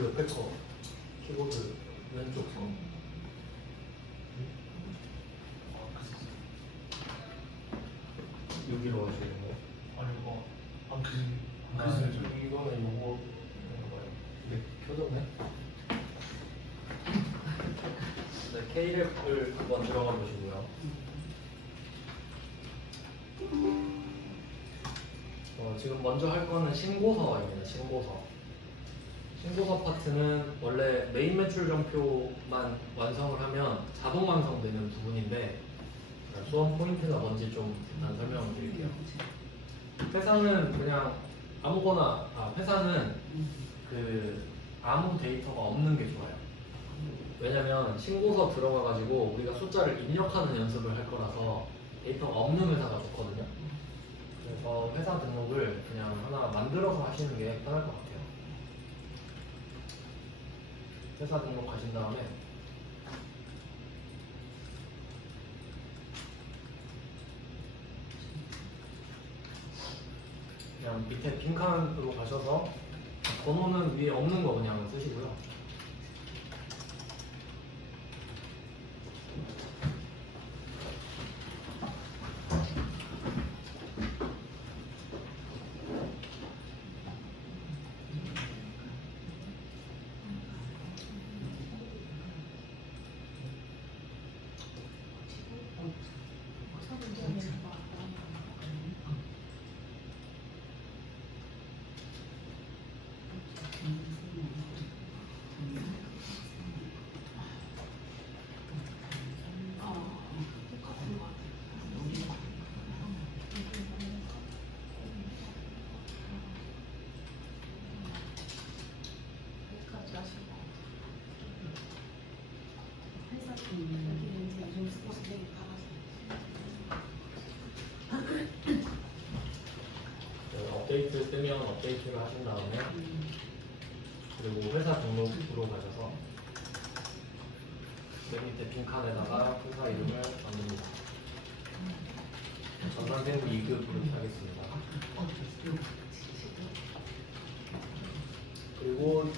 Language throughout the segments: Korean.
키보드 옆에 거. 키보드 왼쪽 선. 여기로 하시는 거예요? 아니 안 그지. 이거는 요거 네, 켜졌네. 네, K랩을 한번 들어가 보시고요. 지금 먼저 할 거는 신고서입니다. 신고서 파트는 원래 메인 매출 전표만 완성을 하면 자동 완성되는 부분인데 수험 포인트가 뭔지 좀 일단 설명을 드릴게요. 회사는 그냥 아무거나 회사는 그 아무 데이터가 없는 게 좋아요. 왜냐면 신고서 들어가가지고 우리가 숫자를 입력하는 연습을 할 거라서 데이터가 없는 회사가 좋거든요. 그래서 회사 등록을 그냥 하나 만들어서 하시는 게 편할 것 같아요. 회사 등록하신 다음에 그냥 밑에 빈칸으로 가셔서 번호는 위에 없는 거 그냥 쓰시고요. 업데이트 뜨면 업데이트를 하신 다음에 그리고 회사 등록으로 가셔서 맨 밑에 빈칸에다가 회사 이름을 넣습니다. 전산생물 2급 이렇게 하겠습니다. 그리고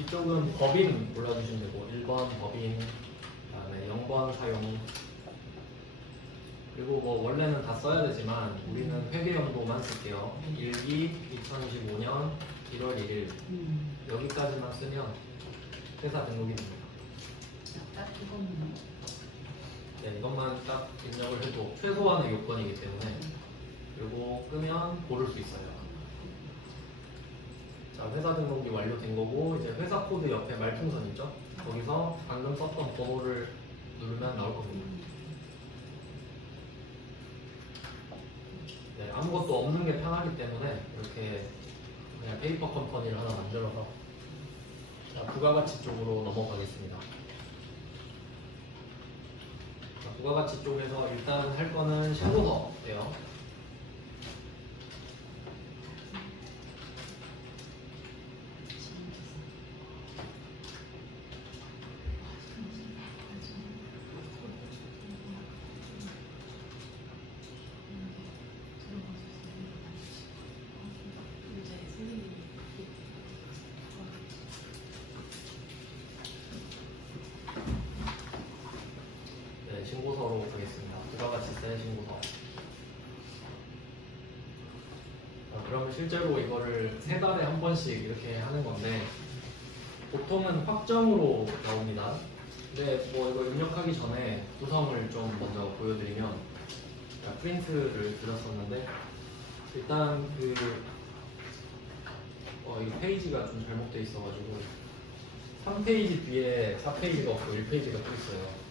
이쪽은 법인 골라주시면 되고 1번 법인, 그다음에 0번 사용, 그리고 뭐 원래는 다 써야 되지만 우리는 회계연도만 쓸게요. 1기 2025년 1월 1일 여기까지만 쓰면 회사 등록이 됩니다. 네, 이것만 딱 입력을 해도 최소한의 요건이기 때문에. 그리고 끄면 고를 수 있어요. 자, 회사 등록이 완료된 거고 이제 회사 코드 옆에 말풍선 있죠? 거기서 방금 썼던 번호를 누르면 나올 겁니다. 네, 아무것도 없는 게 편하기 때문에 이렇게 그냥 페이퍼 컴퍼니를 하나 만들어서 자, 부가가치 쪽으로 넘어가겠습니다. 자, 부가가치 쪽에서 일단 할 거는 신고서예요. 네, 신고서로 가겠습니다. 부가가치세 신고서. 그러면 실제로 이거를 3달에 한 번씩 이렇게 하는 건데 보통은 확정으로 나옵니다. 근데 뭐 이거 입력하기 전에 구성을 좀 먼저 보여드리면 프린트를 드렸었는데 일단 이 페이지가 좀 잘못되어 있어가지고 3페이지 뒤에 4페이지가 없고 1페이지가 또 있어요.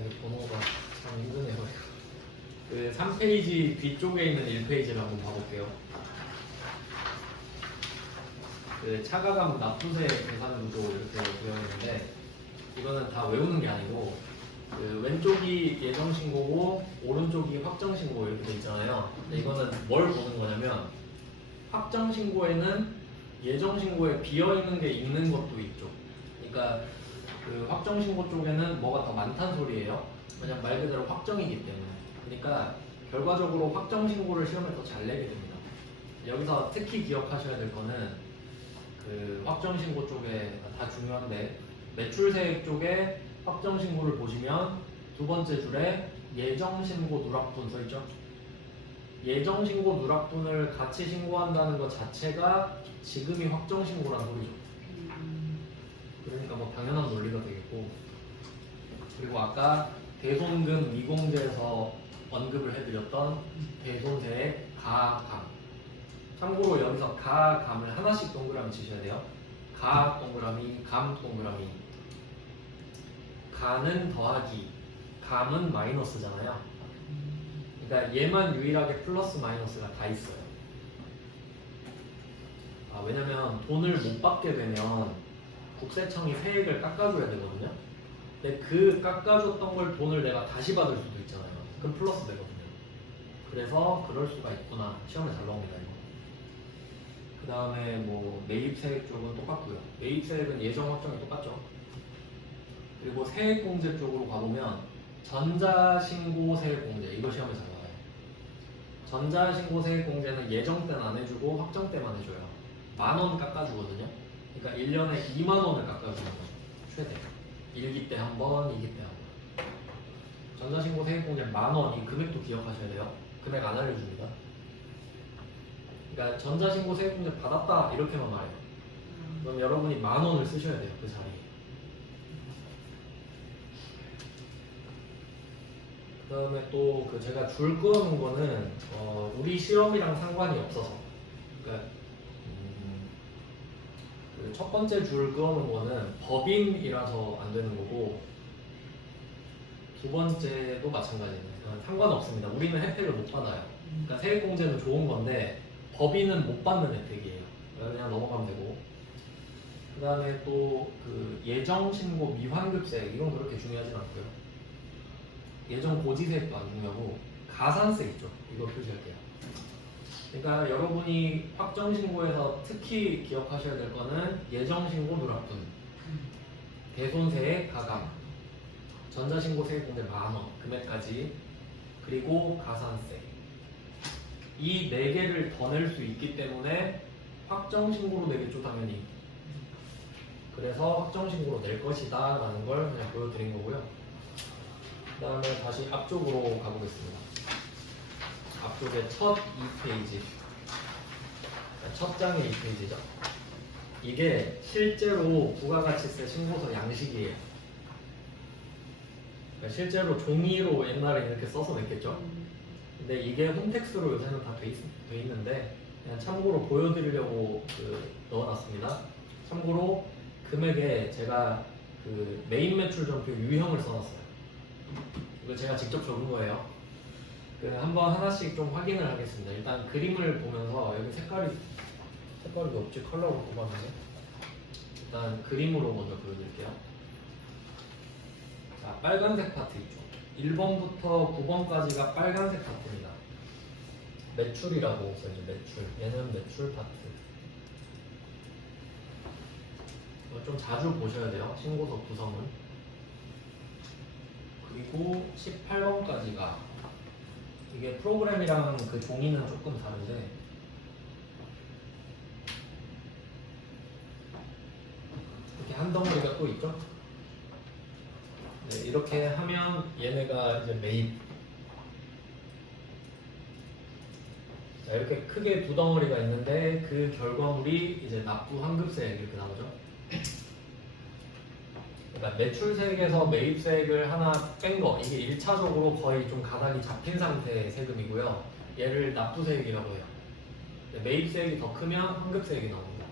이게 번호가 참 힘드네요. 그 3페이지 뒤쪽에 있는 1페이지를 한번 봐볼게요. 그 차가감 납부세 계산 구조 이렇게 되어 있는데 이거는 다 외우는 게 아니고 그 왼쪽이 예정 신고고 오른쪽이 확정 신고 이렇게 돼 있잖아요. 근데 이거는 뭘 보는 거냐면 확정 신고에는 예정 신고에 비어 있는 게 있는 것도 있죠. 그러니까 그 확정 신고 쪽에는 뭐가 더 많다는 소리예요. 그냥 말 그대로 확정이기 때문에. 그러니까 결과적으로 확정 신고를 시험에 더 잘 내게 됩니다. 여기서 특히 기억하셔야 될 거는 그 확정신고 쪽에 다 중요한데 매출세액 쪽에 확정신고를 보시면 두 번째 줄에 예정신고 누락분 써있죠. 예정신고 누락분을 같이 신고한다는 것 자체가 지금이 확정신고라는 소리죠. 그러니까 뭐 당연한 논리가 되겠고, 그리고 아까 대손금 미공제에서 언급을 해드렸던 대손세액 가감, 참고로 여기서 가감을 하나씩 동그라미 치셔야 돼요. 가 동그라미, 감 동그라미. 가는 더하기, 감은 마이너스잖아요. 그러니까 얘만 유일하게 플러스 마이너스가 다 있어요. 왜냐면 돈을 못 받게 되면 국세청이 세액을 깎아줘야 되거든요. 근데 그 깎아줬던 걸 돈을 내가 다시 받을 수도 있잖아요. 그럼 플러스 되거든요. 그래서 그럴 수가 있구나. 시험에 잘 나옵니다 이거. 그 다음에 뭐 매입세액 쪽은 똑같고요. 매입세액은 예정 확정이 똑같죠. 그리고 세액공제 쪽으로 가보면 전자신고 세액공제, 이거 시험에 잘 나와요. 전자신고 세액공제는 예정 때는 안 해주고 확정 때만 해줘요. 10,000원 깎아주거든요. 그러니까 1년에 20,000원을 깎아주는 거죠. 최대 1기 때 한 번, 2기 때 한 번. 전자신고 세액공제 10,000원, 이 금액도 기억하셔야 돼요. 금액 안 알려줍니다. 그러니까 전자신고 세액공제 받았다 이렇게만 말해요. 그럼 여러분이 10,000원을 쓰셔야 돼요. 그 자리에. 그 다음에 또 그 제가 줄 그어놓은 거는 우리 시험이랑 상관이 없어서, 그러니까 그 첫 번째 줄 그어놓은 거는 법인이라서 안 되는 거고, 두 번째도 마찬가지예요. 상관없습니다. 우리는 혜택을 못 받아요. 그러니까 세액공제는 좋은 건데 법인은 못 받는 혜택이에요. 그냥 넘어가면 되고. 그 다음에 또 그 예정신고 미환급세액, 이건 그렇게 중요하진 않고요. 예정 고지세액도 안 중요하고, 가산세 있죠. 이거 표시할게요. 그러니까 여러분이 확정신고에서 특히 기억하셔야 될 거는 예정신고 누락분, 대손세액 가감, 전자신고 세액공제 10,000원 금액까지, 그리고 가산세, 이 4개를 더 낼 수 있기 때문에 확정신고로 내겠죠 당연히. 그래서 확정신고로 낼 것이다 라는 걸 그냥 보여드린 거고요. 그 다음에 다시 앞쪽으로 가보겠습니다. 앞쪽에 첫 2페이지, 첫 장의 2페이지죠. 이게 실제로 부가가치세 신고서 양식이에요. 그러니까 실제로 종이로 옛날에 이렇게 써서 냈겠죠. 근데 이게 홈택스로 요새는 다 돼 있는데 그냥 참고로 보여드리려고 넣어놨습니다. 참고로 금액에 제가 그 메인 매출 전표 유형을 써놨어요. 이거 제가 직접 적은 거예요. 한번 하나씩 좀 확인을 하겠습니다. 일단 그림을 보면서 여기 색깔이 없지, 컬러로 뽑았는데 일단 그림으로 먼저 보여드릴게요. 자, 빨간색 파트 있죠. 1번부터 9번까지가 빨간색 파트입니다. 매출이라고 써있죠. 매출. 얘는 매출 파트. 이거 좀 자주 보셔야 돼요. 신고서 구성은. 그리고 18번까지가, 이게 프로그램이랑 그 종이는 조금 다른데 이렇게 한 덩어리가 또 있죠. 네, 이렇게 하면 얘네가 이제 매입. 자, 이렇게 크게 두 덩어리가 있는데 그 결과물이 이제 납부 환급세액 이렇게 나오죠. 그러니까 매출세액에서 매입세액을 하나 뺀 거, 이게 1차적으로 거의 좀 가닥이 잡힌 상태의 세금이고요. 얘를 납부세액이라고 해요. 매입세액이 더 크면 환급세액이 나옵니다.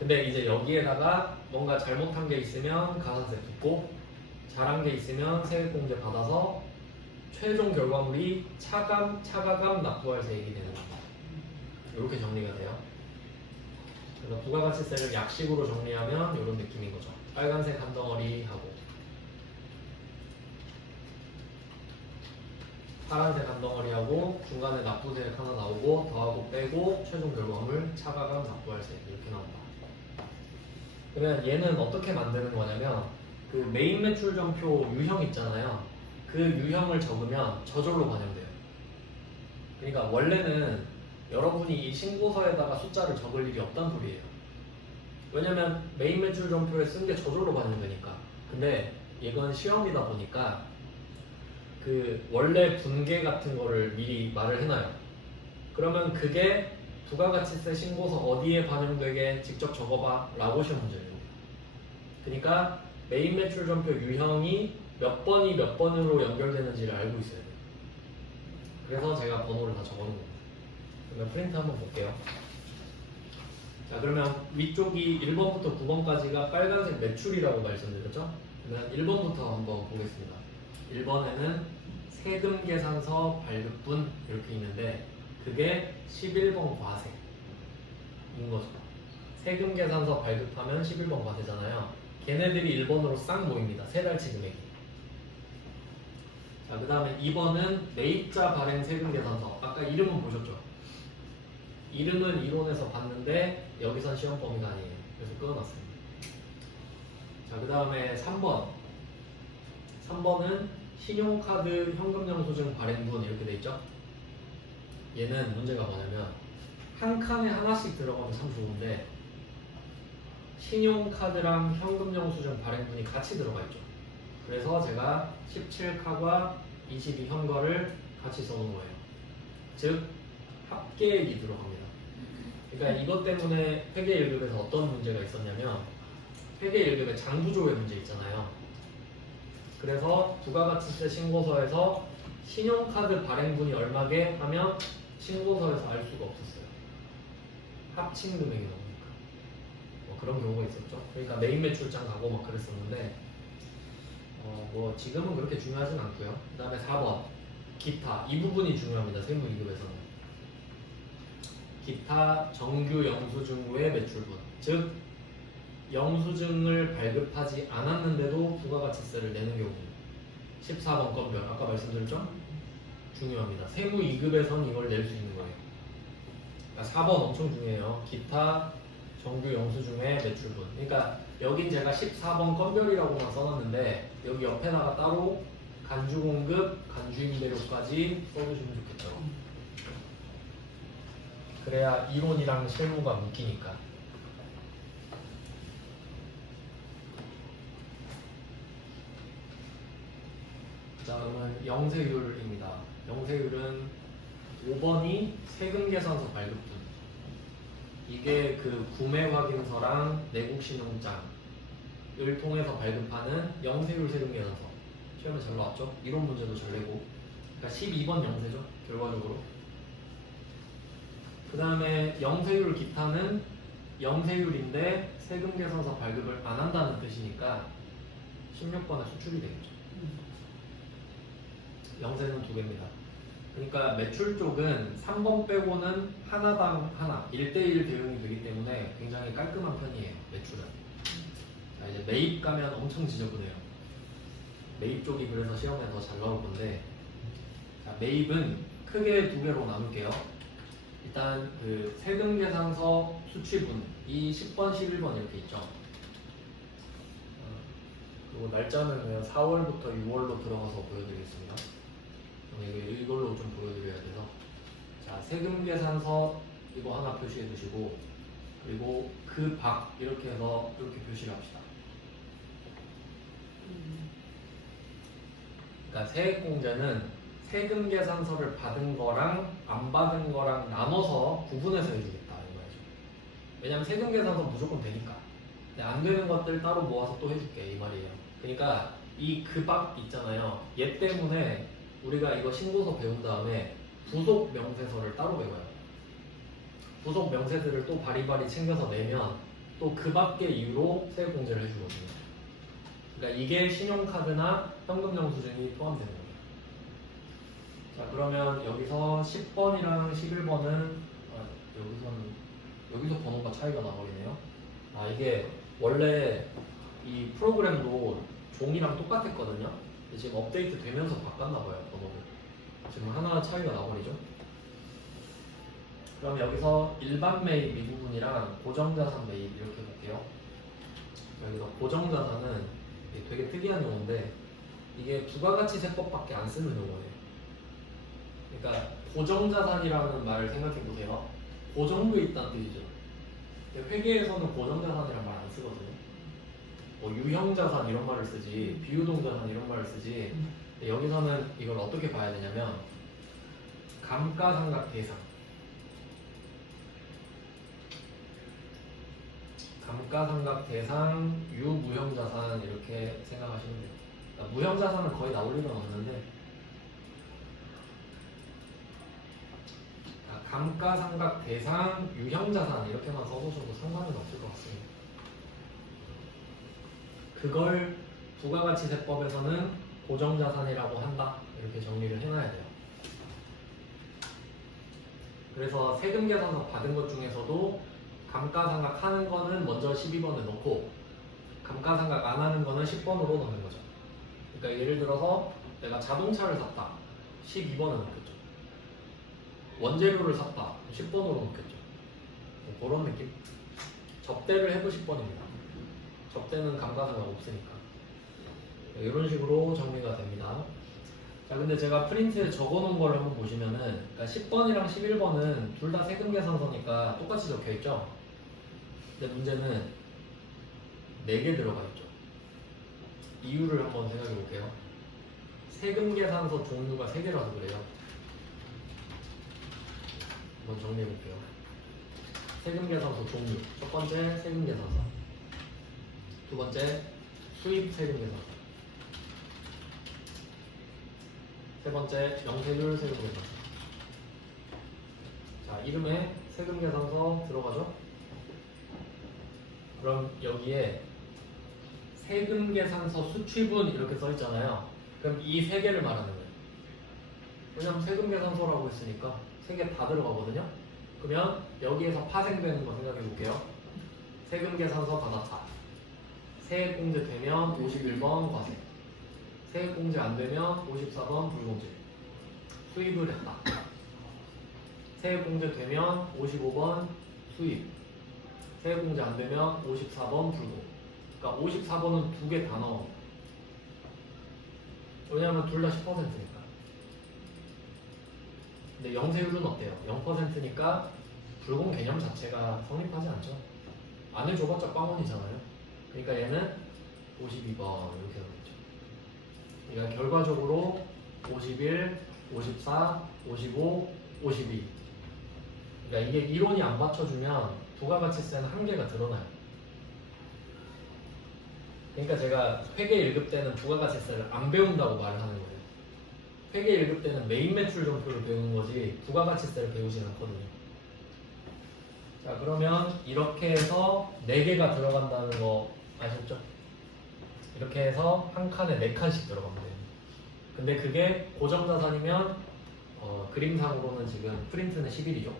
근데 이제 여기에다가 뭔가 잘못한 게 있으면 가산세 붙고, 잘한 게 있으면 세액공제 받아서 최종 결과물이 차가감 납부할 세액이 되는 겁니다. 이렇게 정리가 돼요. 그래서 부가가치세를 약식으로 정리하면 이런 느낌인 거죠. 빨간색 한 덩어리 하고 파란색 한 덩어리 하고 중간에 납부세액 하나 나오고 더하고 빼고 최종 결과물 차가감 납부할 세액 이렇게 나온다. 그러면 얘는 어떻게 만드는 거냐면 그 메인 매출 전표 유형 있잖아요. 그 유형을 적으면 저절로 반영돼요. 그러니까 원래는 여러분이 이 신고서에다가 숫자를 적을 일이 없단 소리예요. 왜냐면 메인 매출 점표에 쓴 게 저절로 반영되니까. 근데 이건 시험이다 보니까 그 원래 분계 같은 거를 미리 말을 해놔요. 그러면 그게 부가가치세 신고서 어디에 반영되게 직접 적어봐 라고 시험 문제예요. 그러니까 메인 매출 점표 유형이 몇 번이 몇 번으로 연결되는지를 알고 있어야 돼요. 그래서 제가 번호를 다 적어놓은 겁니다. 그러면 프린트 한번 볼게요. 자, 그러면 위쪽이 1번부터 9번까지가 빨간색 매출이라고 말씀드렸죠? 그러면 1번부터 한번 보겠습니다. 1번에는 세금 계산서 발급분 이렇게 있는데 그게 11번 과세인 거죠. 세금 계산서 발급하면 11번 과세잖아요. 걔네들이 1번으로 싹 모입니다. 세 달치 금액이. 자, 그 다음에 2번은 매입자 발행 세금 계산서. 아까 이름은 보셨죠? 이름은 이론에서 봤는데 여기선 시험 범위가 아니에요. 그래서 끊어놨습니다. 자, 그 다음에 3번. 3번은 신용카드 현금영수증 발행분 이렇게 돼 있죠? 얘는 문제가 뭐냐면 한 칸에 하나씩 들어가면 참 좋은데 신용카드랑 현금영수증 발행분이 같이 들어가 있죠. 그래서 제가 17카과 22현거를 같이 써놓은 거예요. 즉 합계액이 들어갑니다. 그러니까 이것 때문에 회계 1급에서 어떤 문제가 있었냐면 회계 1급에 장부조회 문제 있잖아요. 그래서 부가가치세 신고서에서 신용카드 발행분이 얼마게 하면 신고서에서 알 수가 없었어요. 합친 금액이 나오니까. 뭐 그런 경우가 있었죠. 그러니까 메인 매출장 가고 막 그랬었는데 뭐 지금은 그렇게 중요하진 않고요. 그 다음에 4번 기타. 이 부분이 중요합니다. 세무 2급에서는. 기타 정규 영수증 후의 매출분. 즉 영수증을 발급하지 않았는데도 부가가치세를 내는 경우 14번 건별 아까 말씀드렸죠? 중요합니다. 세무 2급에선 이걸 낼 수 있는 거예요. 그러니까 4번 엄청 중요해요. 기타 정규 영수증의 매출분. 그러니까 여긴 제가 14번 건별이라고만 써놨는데 여기 옆에다가 따로 간주공급, 간주임대료까지 써주시면 좋겠죠. 그래야 이론이랑 실무가 묶이니까. 그 다음은 영세율입니다. 영세율은 5번이 세금계산서 발급분. 이게 그 구매 확인서랑 내국신용장을 통해서 발급하는 영세율 세금계산서. 시험에 잘 나왔죠? 이론 문제도 잘 내고. 그러니까 12번 영세죠, 결과적으로. 그 다음에 영세율 기타는 영세율인데 세금계산서 발급을 안 한다는 뜻이니까 16번에 수출이 되겠죠. 영세는 두 개입니다. 그러니까 매출 쪽은 3번 빼고는 하나당 하나 1대1 대응이 되기 때문에 굉장히 깔끔한 편이에요. 매출은. 자, 이제 매입 가면 엄청 지저분해요. 매입 쪽이 그래서 시험에 더 잘 나올 건데, 자, 매입은 크게 두 개로 나눌게요. 일단 그 세금계산서 수취분 이 10번, 11번 이렇게 있죠. 그리고 날짜는 그냥 4월부터 6월로 들어가서 보여드리겠습니다. 이걸로 좀 보여드려야 돼서, 자, 세금계산서 이거 하나 표시해 두시고, 그리고 그 밖 이렇게 해서 이렇게 표시를 합시다. 그러니까 세액공제는 세금계산서를 받은 거랑 안 받은 거랑 나눠서 구분해서 해주겠다 이 말이죠. 왜냐면 세금계산서 무조건 되니까. 근데 안 되는 것들 따로 모아서 또 해줄게 이 말이에요. 그러니까 이 그 밖 있잖아요. 얘 때문에 우리가 이거 신고서 배운 다음에 부속 명세서를 따로 배워요. 부속 명세들을 또 바리바리 챙겨서 내면 또 그 밖의 이유로 세액공제를 해주거든요. 그러니까 이게 신용카드나 현금영수증이 포함되는 거예요. 자, 그러면 여기서 10번이랑 11번은 여기서 번호가 차이가 나버리네요. 아, 이게 원래 이 프로그램도 종이랑 똑같았거든요. 근데 지금 업데이트 되면서 바꿨나봐요, 번호를. 지금 하나 차이가 나버리죠. 그럼 여기서 일반 매입 이 부분이랑 고정자산 매입 이렇게 볼게요. 여기서 고정자산은 되게 특이한 용어인데 이게 부가가치세법밖에 안 쓰는 용어예요. 그러니까 고정자산이라는 말을 생각해 보세요. 고정도에 있다는 뜻이죠. 회계에서는 고정자산이란 말 안 쓰거든요. 뭐 유형자산 이런 말을 쓰지 비유동자산 이런 말을 쓰지. 근데 여기서는 이걸 어떻게 봐야 되냐면 감가상각 대상, 감가상각 대상 유무형자산 이렇게 생각하시면 돼요. 그러니까 무형자산은 거의 나올 일은 없는데 감가상각 대상 유형자산 이렇게만 써보셔도 상관은 없을 것 같습니다. 그걸 부가가치세법에서는 고정자산이라고 한다 이렇게 정리를 해놔야 돼요. 그래서 세금계산서 받은 것 중에서도 감가상각 하는 거는 먼저 12번에 넣고 감가상각 안 하는 거는 10번으로 넣는 거죠. 그러니까 예를 들어서 내가 자동차를 샀다 12번에 넣겠죠. 원재료를 샀다 10번으로 넣겠죠. 뭐 그런 느낌. 접대를 해도 10번입니다. 접대는 감가상각 없으니까. 이런 식으로 정리가 됩니다. 자, 근데 제가 프린트에 적어놓은 걸 한번 보시면은, 그러니까 10번이랑 11번은 둘 다 세금계산서니까 똑같이 적혀있죠. 근데 문제는 4개 들어가 있죠. 이유를 한번 생각해 볼게요. 세금계산서 종류가 3개라서 그래요. 한번 정리해 볼게요. 세금계산서 종류. 첫 번째 세금계산서. 두 번째 수입 세금계산서. 세 번째 명세율 세금계산서. 자, 이름에 세금계산서 들어가죠? 그럼 여기에 세금계산서 수취분 이렇게 써 있잖아요. 그럼 이 3개를 말하는 거예요. 왜냐면 세금계산서라고 했으니까 3개 다 들어가거든요. 그러면 여기에서 파생되는 거 생각해 볼게요. 세금계산서 받았다. 세액공제 되면 51번 과세. 세액공제 안 되면 54번 불공제. 수입을 했다. 세액공제 되면 55번 수입. 세액공제 안 되면 54번 불공. 그러니까 54번은 2개 다 넣어. 왜냐하면 둘 다 10%니까. 근데 영세율은 어때요? 0%니까 불공 개념 자체가 성립하지 않죠. 안 해줘봤자 빵원이잖아요. 그러니까 얘는 52번 이렇게 되겠죠. 그러니까 결과적으로 51, 54, 55, 52. 그러니까 이게 이론이 안 받쳐주면 부가가치세는 한계가 드러나요. 그러니까 제가 회계 1급 때는 부가가치세를 안 배운다고 말을 하는 거예요. 회계 1급 때는 메인 매출 점표를 배우는 거지 부가가치세를 배우진 않거든요. 자, 그러면 이렇게 해서 4개가 들어간다는 거 아셨죠? 이렇게 해서 한 칸에 4칸씩 들어가면 돼요. 근데 그게 고정자산이면 그림상으로는 지금 프린트는 11이죠.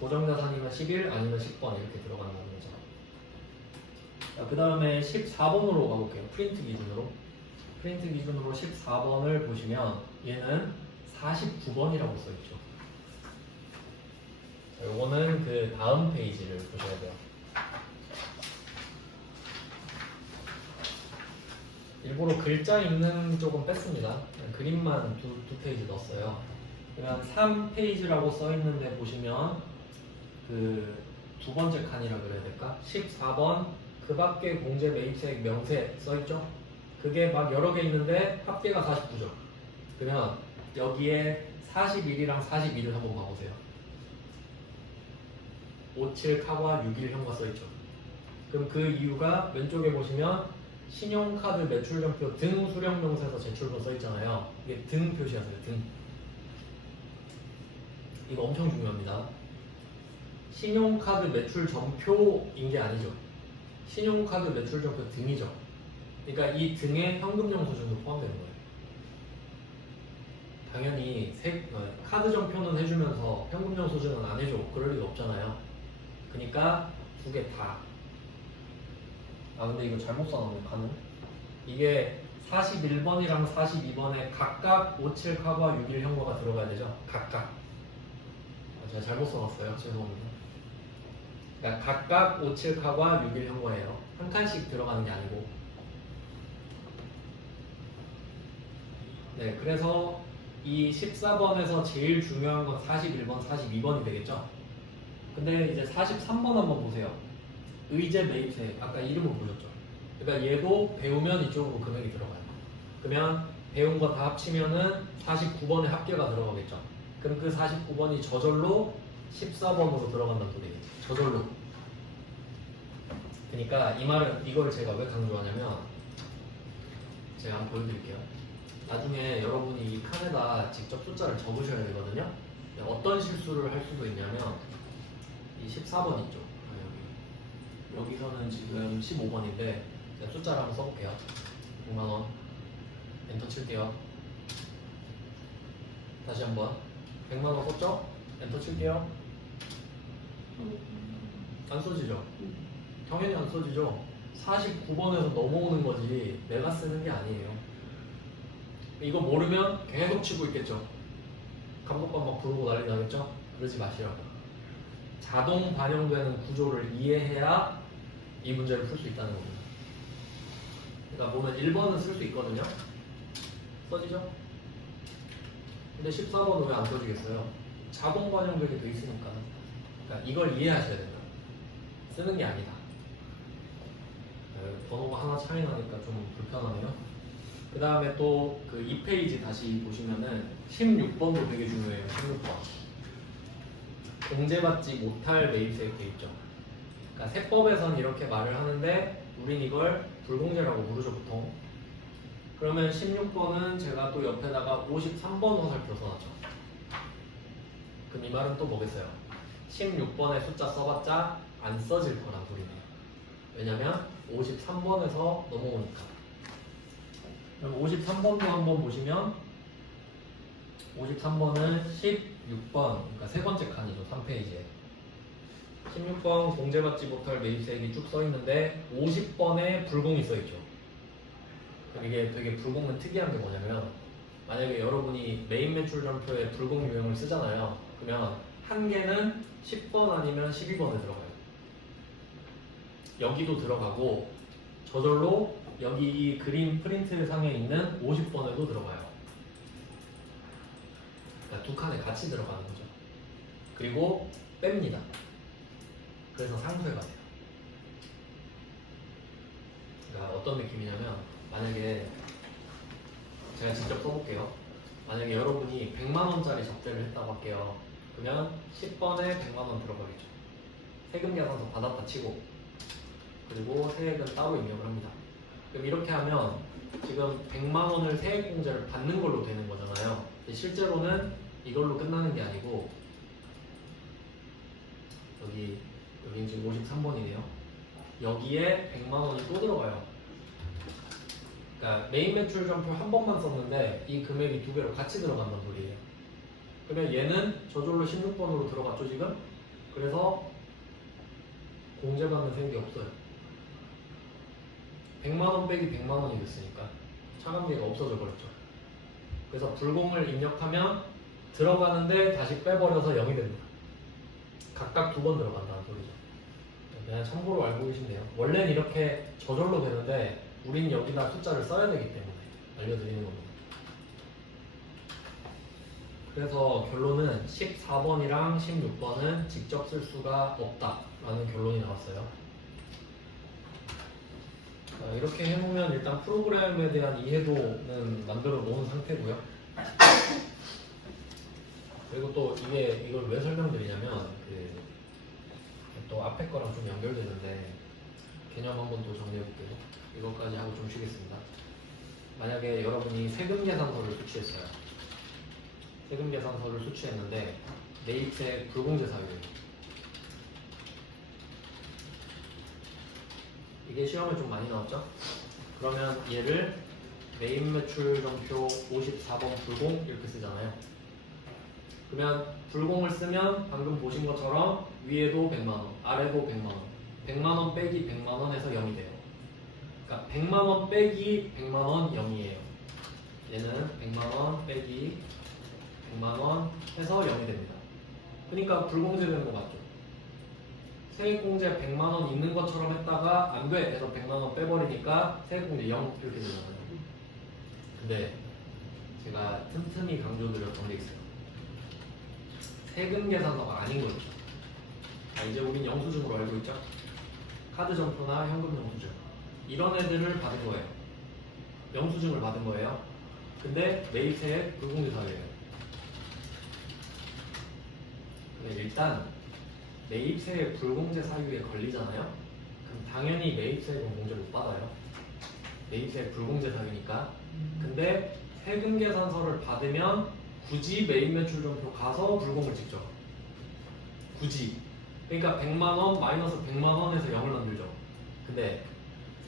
고정자산이면 11 아니면 10번 이렇게 들어간다는 거죠. 자, 그 다음에 14번으로 가볼게요. 프린트 기준으로. 프린트 기준으로 14번을 보시면 얘는 49번이라고 써있죠. 자, 요거는 그 다음 페이지를 보셔야 돼요. 일부러 글자 있는 쪽은 뺐습니다. 그림만 두 페이지 넣었어요. 그러면 3페이지라고 써있는데 보시면 그 두 번째 칸이라 그래야 될까? 14번 그 밖에 공제 매입세액 명세 써있죠? 그게 막 여러 개 있는데 합계가 49죠. 그러면 여기에 41이랑 42를 한번 봐보세요. 57 카과 61 형과 써있죠. 그럼 그 이유가 왼쪽에 보시면 신용카드 매출점표 등 수령명세서 제출분 써있잖아요. 이게 등 표시하세요. 등. 이거 엄청 중요합니다. 신용카드 매출점표인 게 아니죠. 신용카드 매출점표 등이죠. 그러니까 이 등에 현금영수증도 포함되는 거예요. 당연히 카드 점표는 해주면서 현금영수증은 안 해줘. 그럴 리가 없잖아요. 그러니까 2개 다. 아, 근데 이거 잘못 써놨네. 가능? 이게 41번이랑 42번에 각각 57 카과 61 형과가 들어가야 되죠. 각각. 제가 잘못 써놨어요. 죄송합니다. 그러니까 각각 57 카과 61 형과예요. 한 칸씩 들어가는 게 아니고. 네, 그래서 이 14번에서 제일 중요한 건 41번, 42번이 되겠죠. 근데 이제 43번 한번 보세요. 의제 매입세 아까 이름을 보셨죠? 그러니까 얘도 배우면 이쪽으로 금액이 들어가요. 그러면 배운 거 다 합치면은 49번에 합계가 들어가겠죠. 그럼 그 49번이 저절로 14번으로 들어간다는 소리예요. 저절로. 그러니까 이 말은 이걸 제가 왜 강조하냐면 제가 한번 보여드릴게요. 나중에 여러분이 이 칸에다 직접 숫자를 적으셔야 되거든요. 어떤 실수를 할 수도 있냐면 이 14번 있죠. 여기서는 지금 15번인데 제가 숫자를 한번 써볼게요. 6만원 엔터 칠게요. 다시 한번 100만원 썼죠? 엔터 칠게요. 안 써지죠? 당연히 안 써지죠. 49번에서 넘어오는 거지 내가 쓰는 게 아니에요. 이거 모르면 계속 치고 있겠죠. 감독관 막 부르고 난리 나겠죠? 그러지 마시라고. 자동 반영되는 구조를 이해해야 이 문제를 풀 수 있다는 겁니다. 그러니까 보면 1번은 쓸 수 있거든요. 써지죠? 근데 14번은 왜 안 써지겠어요? 자동 반영되게 돼 있으니까. 그러니까 이걸 이해하셔야 된다. 쓰는 게 아니다. 번호가 하나 차이 나니까 좀 불편하네요. 그 다음에 또 그 2페이지 다시 보시면은 16번도 되게 중요해요. 16번. 공제받지 못할 매입세액 돼 있죠. 그러니까 세법에선 이렇게 말을 하는데 우린 이걸 불공제라고 부르죠 보통. 그러면 16번은 제가 또 옆에다가 53번 화살표 써놨죠. 그럼 이 말은 또 뭐겠어요? 16번에 숫자 써봤자 안 써질 거란 소리네요. 왜냐면 53번에서 넘어오니까. 그럼 53번도 한번 보시면 53번은 16번, 그러니까 세 번째 칸이죠. 3페이지에. 16번 공제받지 못할 매입세액이 쭉 써있는데 50번에 불공이 써있죠. 이게 되게 불공은 특이한 게 뭐냐면 만약에 여러분이 메인 매출 전표에 불공 유형을 쓰잖아요. 그러면 한 개는 10번 아니면 12번에 들어가요. 여기도 들어가고 저절로 여기 이 그림 프린트 상에 있는 50번에도 들어가요. 그러니까 두 칸에 같이 들어가는 거죠. 그리고 뺍니다. 그래서 상쇄가 돼요. 그러니까 어떤 느낌이냐면 만약에 제가 직접 써볼게요. 만약에 여러분이 100만원짜리 적재를 했다고 할게요. 그러면 10번에 100만원 들어가겠죠. 세금 계산서 받았다 치고 그리고 세액은 따로 입력을 합니다. 그럼 이렇게 하면 지금 100만원을 세액공제를 받는 걸로 되는 거잖아요. 근데 실제로는 이걸로 끝나는 게 아니고 여기 지금 53번이네요. 여기에 100만원이 또 들어가요. 그러니까 메인 매출 전표 한 번만 썼는데 이 금액이 두 배로 같이 들어간다는 소리예요. 그러면 얘는 저절로 16번으로 들어갔죠 지금? 그래서 공제받는 세액이 없어요. 100만원 빼기 100만원이 됐으니까 차감비가 없어져 버렸죠. 그래서 불공을 입력하면 들어가는데 다시 빼버려서 0이 됩니다. 각각 두 번 들어간다는 소리죠. 그냥 참고로 알고 계시면 돼요. 원래는 이렇게 저절로 되는데 우린 여기다 숫자를 써야 되기 때문에 알려드리는 겁니다. 그래서 결론은 14번이랑 16번은 직접 쓸 수가 없다라는 결론이 나왔어요. 이렇게 해보면 일단 프로그램에 대한 이해도는 만들어 놓은 상태고요. 그리고 또 이걸 왜 설명드리냐면 또 앞에 거랑 좀 연결되는데 개념 한번 더 정리해볼게요. 이것까지 하고 좀 쉬겠습니다. 만약에 여러분이 세금 계산서를 수취했어요. 세금 계산서를 수취했는데 매입세 불공제 사유예요. 이게 시험에 좀 많이 나왔죠? 그러면 얘를 메인 매출 전표 54번 불공 이렇게 쓰잖아요. 그러면 불공을 쓰면 방금 보신 것처럼 위에도 100만원, 아래도 100만원, 100만원 빼기 100만원에서 0이 돼요. 그러니까 100만원 빼기 100만원 0이에요. 얘는 100만원 빼기 100만원 해서 0이 됩니다. 그러니까 불공제되는 거 맞죠? 세액공제 100만원 있는 것처럼 했다가 안 돼! 해서 100만원 빼버리니까 세액공제 0 이렇게 되잖아요. 근데 제가 틈틈이 강조드렸던 게 있어요. 세금 계산서가 아닌 거죠. 자, 이제 우린 영수증으로 알고 있죠? 카드 점포나 현금 영수증 이런 애들을 받은 거예요. 영수증을 받은 거예요. 근데 매입세액 불공제 사유예요. 일단 매입세액 불공제 사유에 걸리잖아요. 그럼 당연히 매입세액은 공제 못 받아요. 매입세액 불공제 사유니까. 근데 세금 계산서를 받으면 굳이 매입 매출 점표 가서 불공을 찍죠. 굳이. 그러니까 100만 원 마이너스 100만 원에서 0을 만들죠. 근데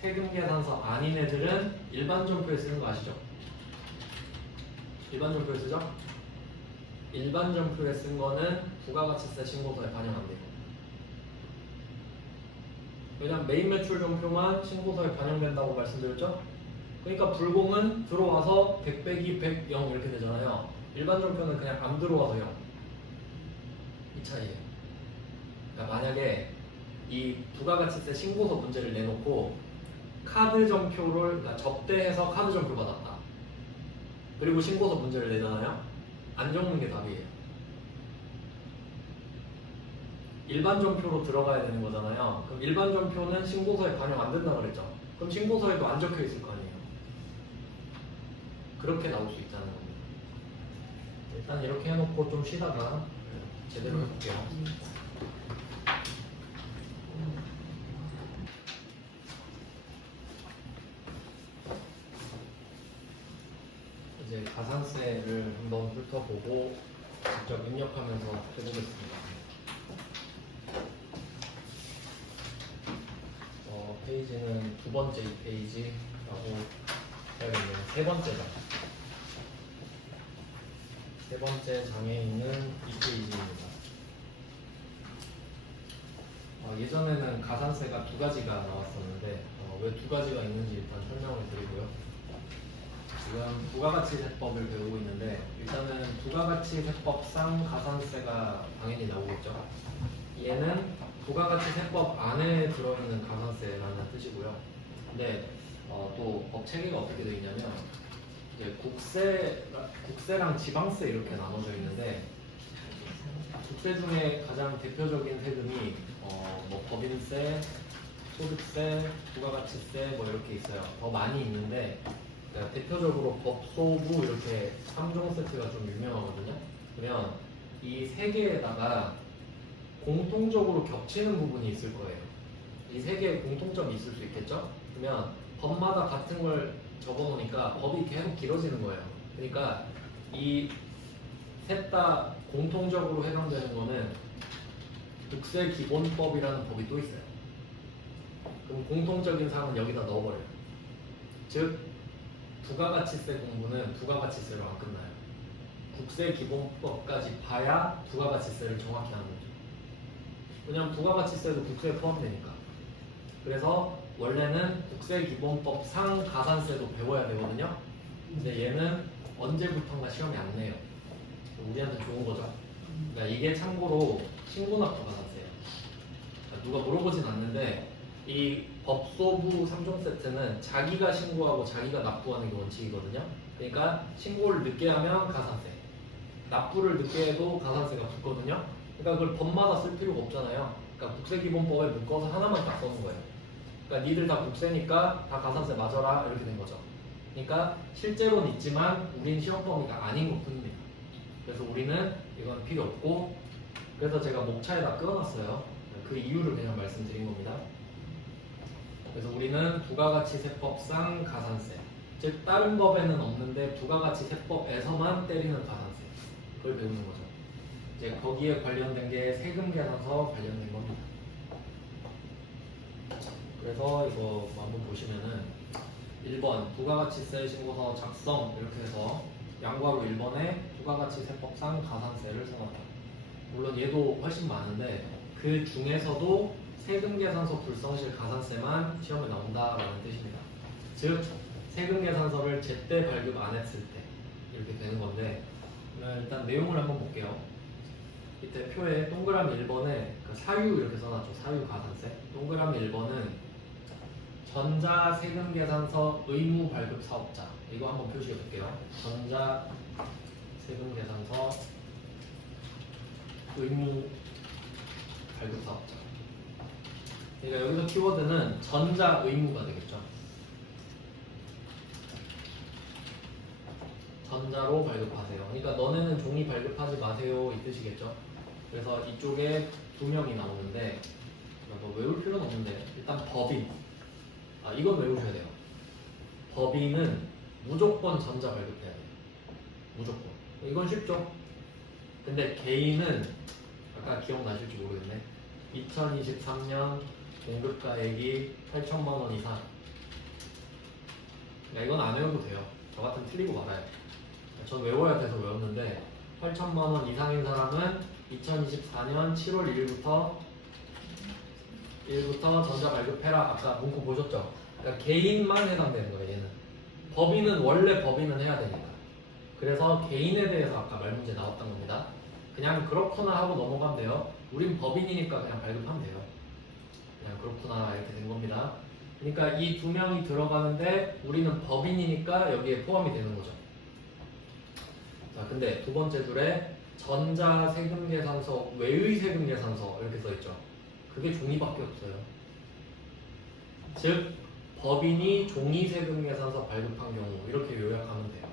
세금 계산서 아닌 애들은 일반 점표에 쓰는 거 아시죠? 일반 점표에 쓰죠? 일반 점표에 쓴 거는 부가가치세 신고서에 반영 안 돼요. 왜냐면 매입 매출 점표만 신고서에 반영된다고 말씀드렸죠? 그러니까 불공은 들어와서 100 빼기 100, 0 이렇게 되잖아요. 일반 점표는 그냥 안 들어와서 0. 이 차이예요. 그러니까 만약에 이 부가가치세 신고서 문제를 내놓고 카드 점표를 그러니까 접대해서 카드 점표 받았다. 그리고 신고서 문제를 내잖아요. 안 적는 게 답이에요. 일반 점표로 들어가야 되는 거잖아요. 그럼 일반 점표는 신고서에 반영 안 된다고 그랬죠. 그럼 신고서에도 안 적혀 있을 거 아니에요. 그렇게 나올 수 있다는 겁니다. 일단 이렇게 해놓고 좀 쉬다가 제대로 해볼게요. 이제 가산세를 한번 훑어보고 직접 입력하면서 해보겠습니다. 페이지는 두 번째 이 페이지라고 해야겠네요. 세 번째다. 세 번째 장에 있는 이 페이지입니다. 예전에는 가산세가 두 가지가 나왔었는데 왜 두 가지가 있는지 일단 설명을 드리고요. 지금 부가가치세법을 배우고 있는데 일단은 부가가치세법상 가산세가 당연히 나오겠죠. 얘는 부가가치세법 안에 들어있는 가산세라는 뜻이고요. 근데 또 법 체계가 어떻게 되어 있냐면 이제 국세랑 지방세 이렇게 나눠져 있는데 국세 중에 가장 대표적인 세금이 뭐 법인세, 소득세, 부가가치세 뭐 이렇게 있어요. 더 많이 있는데 대표적으로 법소부 이렇게 3종 세트가 좀 유명하거든요. 그러면 이 세 개에다가 공통적으로 겹치는 부분이 있을 거예요. 이 세 개의 공통점이 있을 수 있겠죠? 그러면 법마다 같은 걸 적어놓으니까 법이 계속 길어지는 거예요. 그러니까 이 셋 다 공통적으로 해당되는 거는 국세기본법이라는 법이 또 있어요. 그럼 공통적인 사항은 여기다 넣어버려요. 즉 부가가치세 공부는 부가가치세로 안 끝나요. 국세기본법까지 봐야 부가가치세를 정확히 하는 거죠. 왜냐면 부가가치세도 국세에 포함되니까. 그래서 원래는 국세기본법상 가산세도 배워야 되거든요. 근데 얘는 언제부턴가 시험에 안 내요. 우리한테 좋은 거죠. 그러니까 이게 참고로 신고납부 가산세예요. 그러니까 누가 물어보진 않는데 이 법소부 3종 세트는 자기가 신고하고 자기가 납부하는 게 원칙이거든요. 그러니까 신고를 늦게 하면 가산세, 납부를 늦게 해도 가산세가 붙거든요. 그러니까 그걸 법마다 쓸 필요가 없잖아요. 그러니까 국세기본법에 묶어서 하나만 딱 써는 거예요. 그러니까 니들 다 국세니까 다 가산세 맞아라 이렇게 된 거죠. 그러니까 실제로는 있지만 우린 시험 범위가 아닌 것뿐입니다. 그래서 우리는 이건 필요 없고, 그래서 제가 목차에다 끊어놨어요. 그 이유를 그냥 말씀드린 겁니다. 그래서 우리는 부가가치세법상 가산세, 즉 다른 법에는 없는데 부가가치세법에서만 때리는 가산세, 그걸 배우는 거죠. 이제 거기에 관련된 게 세금 계산서 관련된 겁니다. 그래서 이거 한번 보시면은 1번 부가가치세 신고서 작성 이렇게 해서 양괄호 1번에 부가가치세법상 가산세를 써놨다. 물론 얘도 훨씬 많은데 그 중에서도 세금 계산서 불성실 가산세만 시험에 나온다라는 뜻입니다. 즉 세금 계산서를 제때 발급 안 했을 때 이렇게 되는 건데, 일단 내용을 한번 볼게요. 밑에 표에 동그라미 1번에 그 사유 이렇게 써놨죠. 사유 가산세. 동그라미 1번은 전자 세금 계산서 의무 발급 사업자, 이거 한번 표시해 볼게요. 전자 세금 계산서 의무 발급사업자. 그러니까 여기서 키워드는 전자 의무가 되겠죠. 전자로 발급하세요. 그러니까 너네는 종이 발급하지 마세요 이 뜻이겠죠. 그래서 이쪽에 두 명이 나오는데 뭐 외울 필요는 없는데 일단 법인. 이건 외우셔야 돼요. 법인은 무조건 전자 발급해야 돼요. 무조건. 이건 쉽죠. 근데 개인은 아까 기억나실지 모르겠네. 2023년 공급가액이 8천만 원 이상. 이건 안 외워도 돼요. 저 같으면 틀리고 말아요. 전 외워야 돼서 외웠는데 8천만 원 이상인 사람은 2024년 7월 1일부터 전자 발급해라. 아까 문구 보셨죠? 그러니까 개인만 해당되는 거예요. 얘는 법인은 원래 법인은 해야 되니까. 그래서 개인에 대해서 아까 말 문제 나왔던 겁니다. 그냥 그렇구나 하고 넘어가면 돼요. 우린 법인이니까 그냥 발급하면 돼요. 그냥 그렇구나 이렇게 된 겁니다. 그러니까 이 두 명이 들어가는데 우리는 법인이니까 여기에 포함이 되는 거죠. 자, 근데 두 번째 줄에 전자 세금계산서, 외의 세금계산서 이렇게 써있죠. 그게 종이밖에 없어요. 즉 법인이 종이 세금계산서 발급한 경우 이렇게 요약하면 돼요.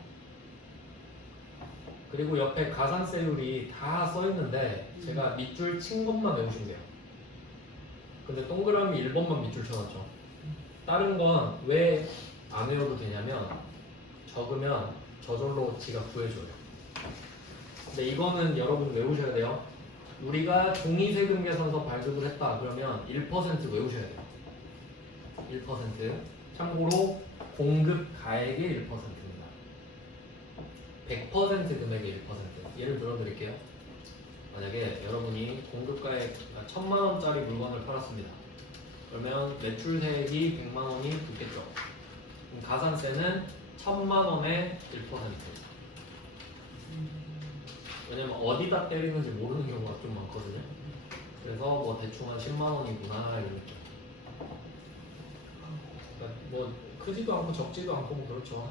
그리고 옆에 가산세율이 다 써있는데 제가 밑줄 친 것만 외우시면 돼요. 근데 동그라미 1번만 밑줄 쳐놨죠. 다른 건 왜 안 외워도 되냐면 적으면 저절로 지가 구해줘요. 근데 이거는 여러분 외우셔야 돼요. 우리가 종이 세금 계산서 발급을 했다 그러면 1% 외우셔야 돼요. 1%. 참고로 공급 가액의 1%입니다. 100% 금액의 1%. 예를 들어 드릴게요. 만약에 여러분이 공급가액 1,000만 원짜리 물건을 팔았습니다. 그러면 매출세액이 100만 원이 붙겠죠. 그럼 가산세는 1,000만 원의 1%. 왜냐면 어디다 때리는지 모르는 경우가 좀 많거든요. 그래서 뭐 대충 한 10만 원이구나 이런 느낌. 그러니까 뭐 크지도 않고 적지도 않고 뭐 그렇죠.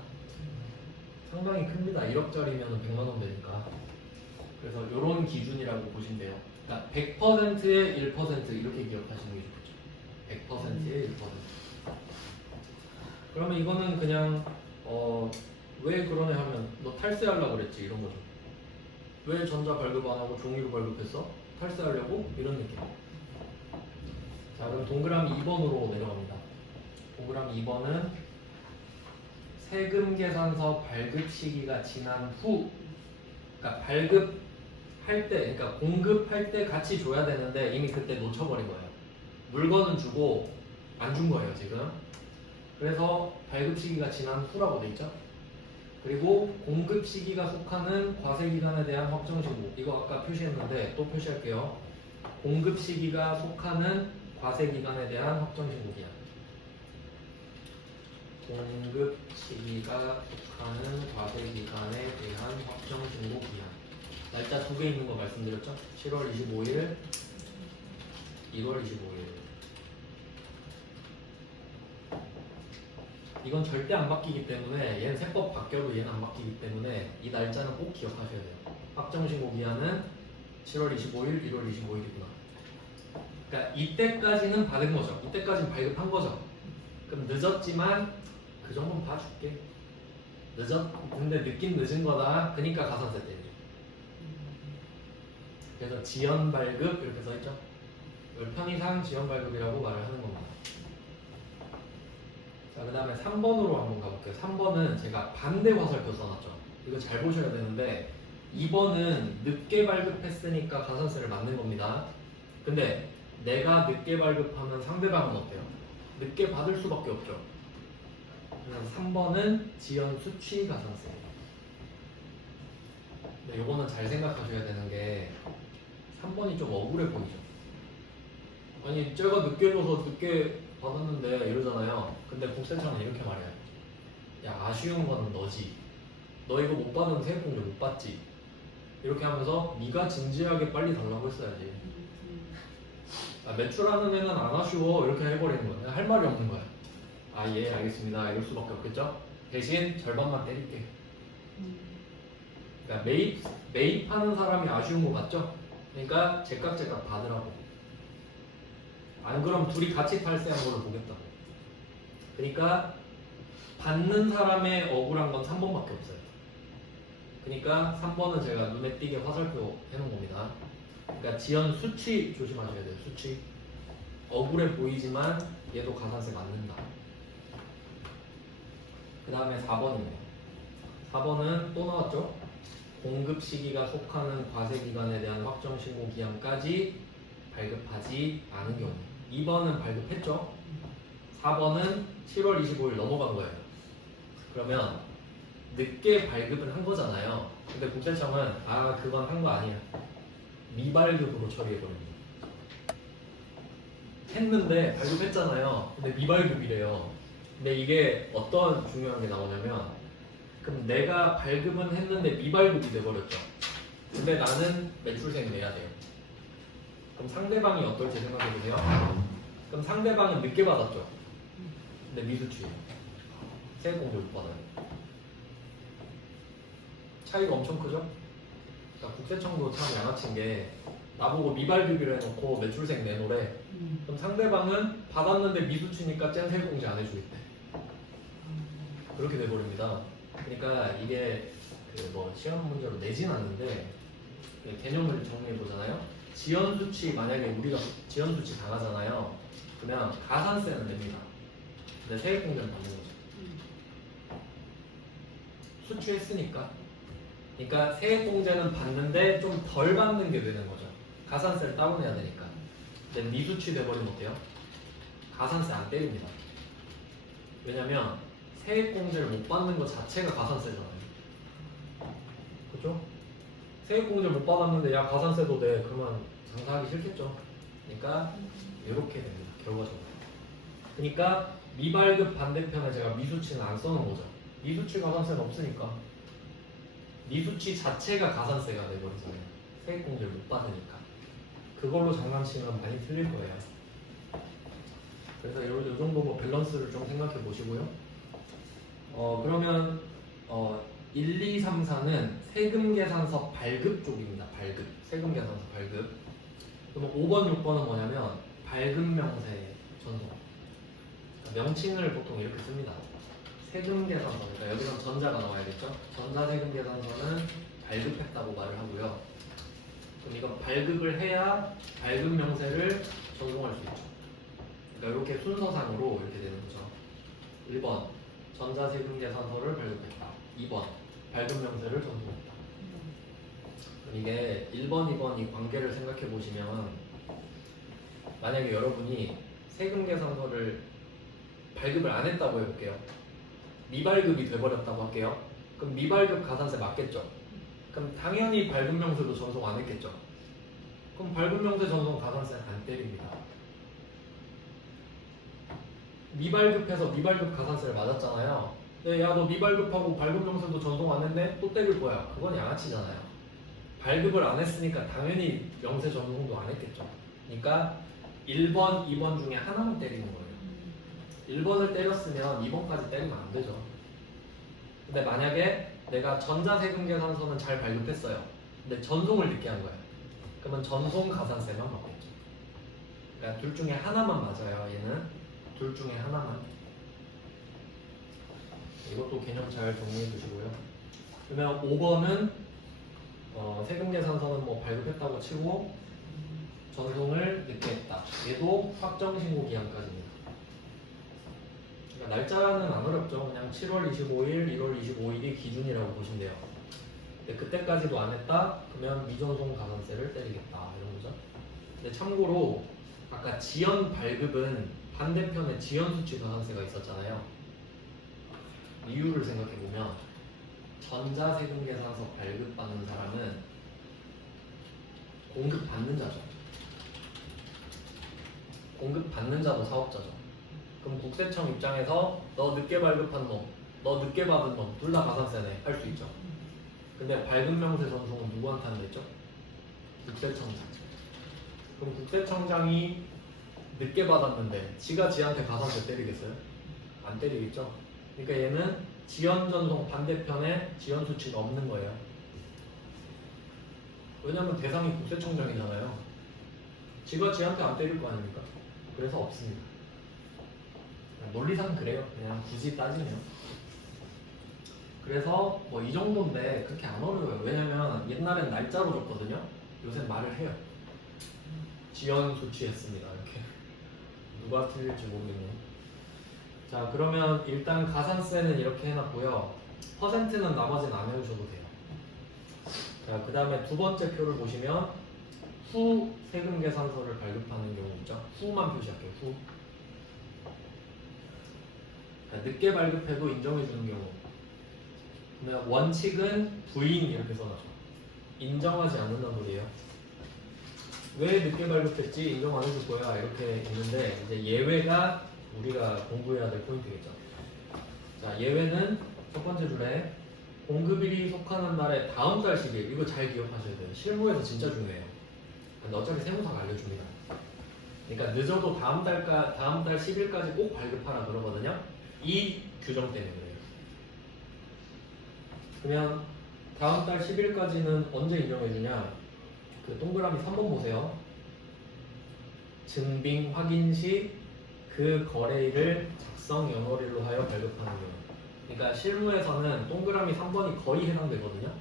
상당히 큽니다. 1억짜리면 100만 원 되니까. 그래서 이런 기준이라고 보시면 돼요. 그러니까 100%의 1% 이렇게 기억하시는 게 좋겠죠. 100%의 1%. 그러면 이거는 그냥 왜 그러냐 하면 너 탈세하려고 그랬지 이런 거죠. 왜 전자 발급 안 하고 종이로 발급했어? 탈세하려고? 이런 느낌. 자, 그럼 동그라미 2번으로 내려갑니다. 동그라미 2번은 세금계산서 발급 시기가 지난 후, 그러니까 발급할 때, 그러니까 공급할 때 같이 줘야 되는데 이미 그때 놓쳐버린 거예요. 물건은 주고 안 준 거예요 지금. 그래서 발급 시기가 지난 후라고 돼 있죠. 그리고 공급 시기가 속하는 과세기간에 대한 확정신고. 이거 아까 표시했는데 또 표시할게요. 공급 시기가 속하는 과세기간에 대한 확정신고 기한. 공급 시기가 속하는 과세기간에 대한 확정신고 기한. 날짜 두 개 있는 거 말씀드렸죠? 7월 25일, 1월 25일. 이건 절대 안 바뀌기 때문에 얘는 세법 바뀌어도 얘는 안 바뀌기 때문에 이 날짜는 꼭 기억하셔야 돼요. 확정신고 기한은 7월 25일, 1월 25일이구나. 그러니까 이때까지는 받은 거죠. 이때까지는 발급한 거죠. 그럼 늦었지만 그 정도는 봐줄게. 근데 늦긴 늦은 거다. 그러니까 가산세 때문에. 그래서 지연 발급 이렇게 써있죠. 이걸 편의상 지연 발급이라고 말을 하는 겁니다. 자, 그 다음에 3번으로 한번 가볼게요. 3번은 제가 반대 화살표 써놨죠. 이거 잘 보셔야 되는데 2번은 늦게 발급했으니까 가산세를 맞는 겁니다. 근데 내가 늦게 발급하면 상대방은 어때요? 늦게 받을 수밖에 없죠. 그래서 3번은 지연 수취 가산세예요. 근데 이거는 잘 생각하셔야 되는 게 3번이 좀 억울해 보이죠. 아니 제가 늦게 줘서 늦게 받았는데 이러잖아요. 근데 국세청은 이렇게 말해요. 야, 아쉬운 거는 너지. 너 이거 못 받으면 세액공제 못 받지. 이렇게 하면서 네가 진지하게 빨리 달라고 했어야지. 매출하는 애는 안 아쉬워 이렇게 해버리는 거예요. 할 말이 없는 거야. 예 알겠습니다 이럴 수밖에 없겠죠. 대신 절반만 때릴게. 그러니까 매입하는 사람이 아쉬운 거 맞죠? 그러니까 제깍제깍 받으라고. 안 그럼 둘이 같이 탈세한 걸로 보겠다고. 그러니까 받는 사람의 억울한 건 3번밖에 없어요. 그러니까 3번은 제가 눈에 띄게 화살표 해놓은 겁니다. 그러니까 지연 수치 조심하셔야 돼요. 수치. 억울해 보이지만 얘도 가산세 맞는다. 그 다음에 4번이네요. 4번은 또 나왔죠? 공급 시기가 속하는 과세기간에 대한 확정신고 기한까지 발급하지 않은 경우. 2번은 발급했죠? 4번은 7월 25일 넘어간 거예요. 그러면 늦게 발급을 한 거잖아요. 근데 국세청은 그건 한 거 아니야. 미발급으로 처리해버립니다. 했는데 발급했잖아요. 근데 미발급이래요. 근데 이게 어떤 중요한 게 나오냐면 그럼 내가 발급은 했는데 미발급이 돼버렸죠. 근데 나는 매출세는 내야 돼요. 그럼 상대방이 어떨지 생각해보세요. 그럼 상대방은 늦게 받았죠. 근데 미수치예요. 세액공제 못 받아요. 차이가 엄청 크죠? 그러니까 국세청도 참 양아치인 게 나보고 미발급이라 해놓고 매출세액 내놓으래. 그럼 상대방은 받았는데 미수치니까 짠 세액공제 안 해주겠대. 그렇게 돼버립니다. 그러니까 이게 뭐 시험 문제로 내진 않는데 개념을 정리해 보잖아요. 지연 수치 만약에 우리가 지연 수치 당하잖아요. 그러면 가산세는 냅니다. 근데 세액공제는 받는 거죠. 수취했으니까. 그러니까 세액공제는 받는데 좀 덜 받는 게 되는 거죠. 가산세를 따로 내야 되니까. 근데 미수취 돼버리면 어때요? 가산세 안 때립니다. 왜냐면 세액공제를 못 받는 것 자체가 가산세잖아요. 그죠? 세액공제를 못 받았는데 야 가산세도 내. 그러면 장사하기 싫겠죠. 그러니까 이렇게 됩니다. 결과적으로. 그러니까 미발급 반대편에 제가 미수치는 안 써놓은 거죠. 미수치 가산세는 없으니까. 미수치 자체가 가산세가 돼버리잖아요. 세액공제를 못 받으니까. 그걸로 장난치면 많이 틀릴 거예요. 그래서 이 정도 뭐 밸런스를 좀 생각해 보시고요. 그러면 1, 2, 3, 4는 세금계산서 발급 쪽입니다. 발급. 세금계산서 발급. 그럼 5번, 6번은 뭐냐면 발급명세 전송. 명칭을 보통 이렇게 씁니다. 세금계산서. 그러니까 여기서 전자가 나와야겠죠. 전자세금계산서는 발급했다고 말을 하고요. 그럼 이건 발급을 해야 발급명세를 전송할 수 있죠. 그러니까 이렇게 순서상으로 이렇게 되는 거죠. 1번 전자세금계산서를 발급했다. 2번 발급명세를 전송했다. 이게 1번, 2번 이 관계를 생각해 보시면 만약에 여러분이 세금계산서를 발급을 안 했다고 해볼게요. 미발급이 돼버렸다고 할게요. 그럼 미발급 가산세 맞겠죠? 그럼 당연히 발급명세도 전송 안 했겠죠? 그럼 발급명세 전송 가산세는 안 때립니다. 미발급해서 미발급 가산세를 맞았잖아요. 근데 야 너 미발급하고 발급명세도 전송 안 했네? 또 때릴 거야. 그건 양아치잖아요. 발급을 안 했으니까 당연히 명세 전송도 안 했겠죠. 그러니까 1번, 2번 중에 하나만 때리는 거예요. 1번을 때렸으면 2번까지 때리면 안 되죠. 근데 만약에 내가 전자세금계산서는 잘 발급했어요. 근데 전송을 늦게 한 거야. 그러면 전송 가산세만 맞겠죠. 그러니까 둘 중에 하나만 맞아요. 얘는 둘 중에 하나만. 이것도 개념 잘 정리해 주시고요. 그러면 5번은 세금계산서는 뭐 발급했다고 치고 전송을 늦게 했다. 얘도 확정신고 기한까지입니다. 그러니까 날짜는 안 어렵죠. 그냥 7월 25일, 1월 25일이 기준이라고 보시면 돼요. 근데 그때까지도 안 했다? 그러면 미전송 가산세를 때리겠다. 이런 거죠. 근데 참고로 아까 지연 발급은 반대편에 지연 수치 가산세가 있었잖아요. 이유를 생각해보면 전자세금계산서 발급받는 사람은 공급받는 자죠. 공급받는 자도 사업자죠. 그럼 국세청 입장에서 너 늦게 발급한 놈, 너 늦게 받은 놈 둘 다 가산세네 할 수 있죠. 근데 발급명세 전송은 누구한테 한다 했죠? 국세청장. 그럼 국세청장이 늦게 받았는데 지가 지한테 가산세 때리겠어요? 안 때리겠죠? 그러니까 얘는 지연 전송 반대편에 지연 수치가 없는 거예요. 왜냐면 대상이 국세청장이잖아요. 지가 지한테 안 때릴 거 아닙니까? 그래서 없습니다. 논리상 그래요. 그냥 굳이 따지면. 그래서 뭐 이 정도인데 그렇게 안 어려워요. 왜냐면 옛날엔 날짜로 줬거든요. 요새 말을 해요. 지연 조치했습니다. 이렇게. 누가 틀릴지 모르겠네요. 자, 그러면 일단 가산세는 이렇게 해놨고요. 퍼센트는 나머지는 안 해주셔도 돼요. 자, 그 다음에 두 번째 표를 보시면 후 세금 계산서를 발급하는 경우 있죠. 후만 표시할게요. 후. 자, 늦게 발급해도 인정해주는 경우. 그러면 원칙은 부인 이렇게 써놨죠. 인정하지 않는다는 소리예요. 왜 늦게 발급했지? 인정 안 해줄 거야. 이렇게 있는데 이제 예외가 우리가 공부해야 될 포인트겠죠. 자, 예외는 첫 번째 줄에 공급일이 속하는 달의 다음 달 10일. 이거 잘 기억하셔야 돼요. 실무에서 진짜 중요해요. 근데 어차피 세무사가 알려줍니다. 그러니까 늦어도 다음 달 10일까지 꼭 발급하라 그러거든요. 이 규정 때문에 그래요. 그러면 다음 달 10일까지는 언제 인정해주냐? 그 동그라미 3번 보세요. 증빙 확인 시 그 거래일을 작성 연월일로 하여 발급하는 경우. 그러니까 실무에서는 동그라미 3번이 거의 해당되거든요.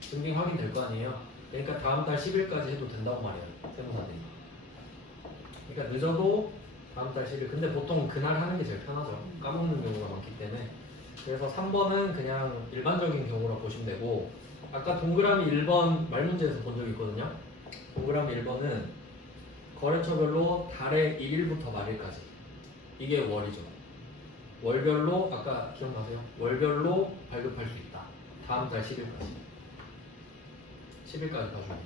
증빙 확인될 거 아니에요. 그러니까 다음 달 10일까지 해도 된다고 말이에요. 세무사들이. 그러니까 늦어도 다음 달 10일. 근데 보통 그날 하는 게 제일 편하죠. 까먹는 경우가 많기 때문에. 그래서 3번은 그냥 일반적인 경우라고 보시면 되고, 아까 동그라미 1번 말문제에서 본 적 있거든요. 동그라미 1번은 거래처별로 달의 1일부터 말일까지. 이게 월이죠. 월별로, 아까 기억나세요? 월별로 발급할 수 있다. 다음 달 10일까지. 10일까지 봐주면.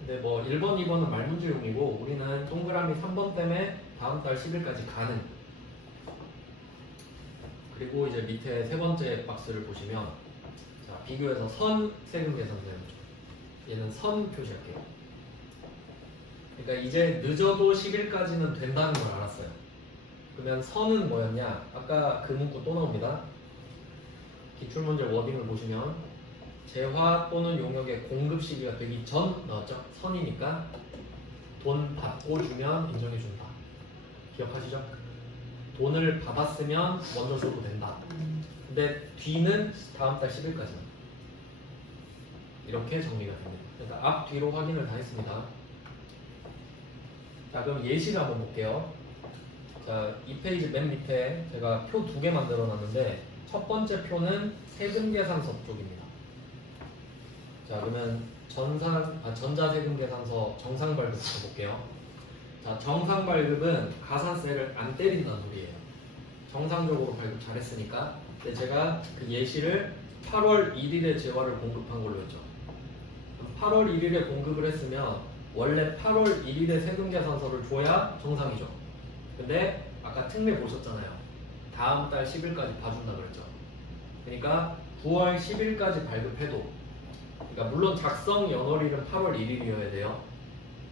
근데 뭐 1번, 2번은 말문제용이고, 우리는 동그라미 3번 때문에 다음 달 10일까지 가는. 그리고 이제 밑에 세 번째 박스를 보시면, 자, 비교해서 선 세금 계산서예요. 얘는 선 표시할게요. 그러니까 이제 늦어도 10일까지는 된다는 걸 알았어요. 그러면 선은 뭐였냐? 아까 그 문구 또 나옵니다. 기출문제 워딩을 보시면 재화 또는 용역의 공급 시기가 되기 전 나왔죠? 선이니까 돈 받고 주면 인정해준다. 기억하시죠? 돈을 받았으면 먼저 줘도 된다. 근데 뒤는 다음 달 10일까지. 이렇게 정리가 됩니다. 그러니까 앞, 뒤로 확인을 다 했습니다. 자, 그럼 예시를 한번 볼게요. 자, 이 페이지 맨 밑에 제가 표 2개 만들어 놨는데 첫 번째 표는 세금계산서 쪽입니다. 자, 그러면 전자세금계산서 정상발급부터 볼게요. 자, 정상발급은 가산세를 안 때린다는 소리예요. 정상적으로 발급 잘했으니까. 근데 제가 그 예시를 8월 1일에 재화를 공급한 걸로 했죠. 8월 1일에 공급을 했으면 원래 8월 1일에 세금계산서를 줘야 정상이죠. 근데 아까 특례 보셨잖아요. 다음 달 10일까지 봐준다 그랬죠. 그러니까 9월 10일까지 발급해도, 그러니까 물론 작성 연월일은 8월 1일이어야 돼요.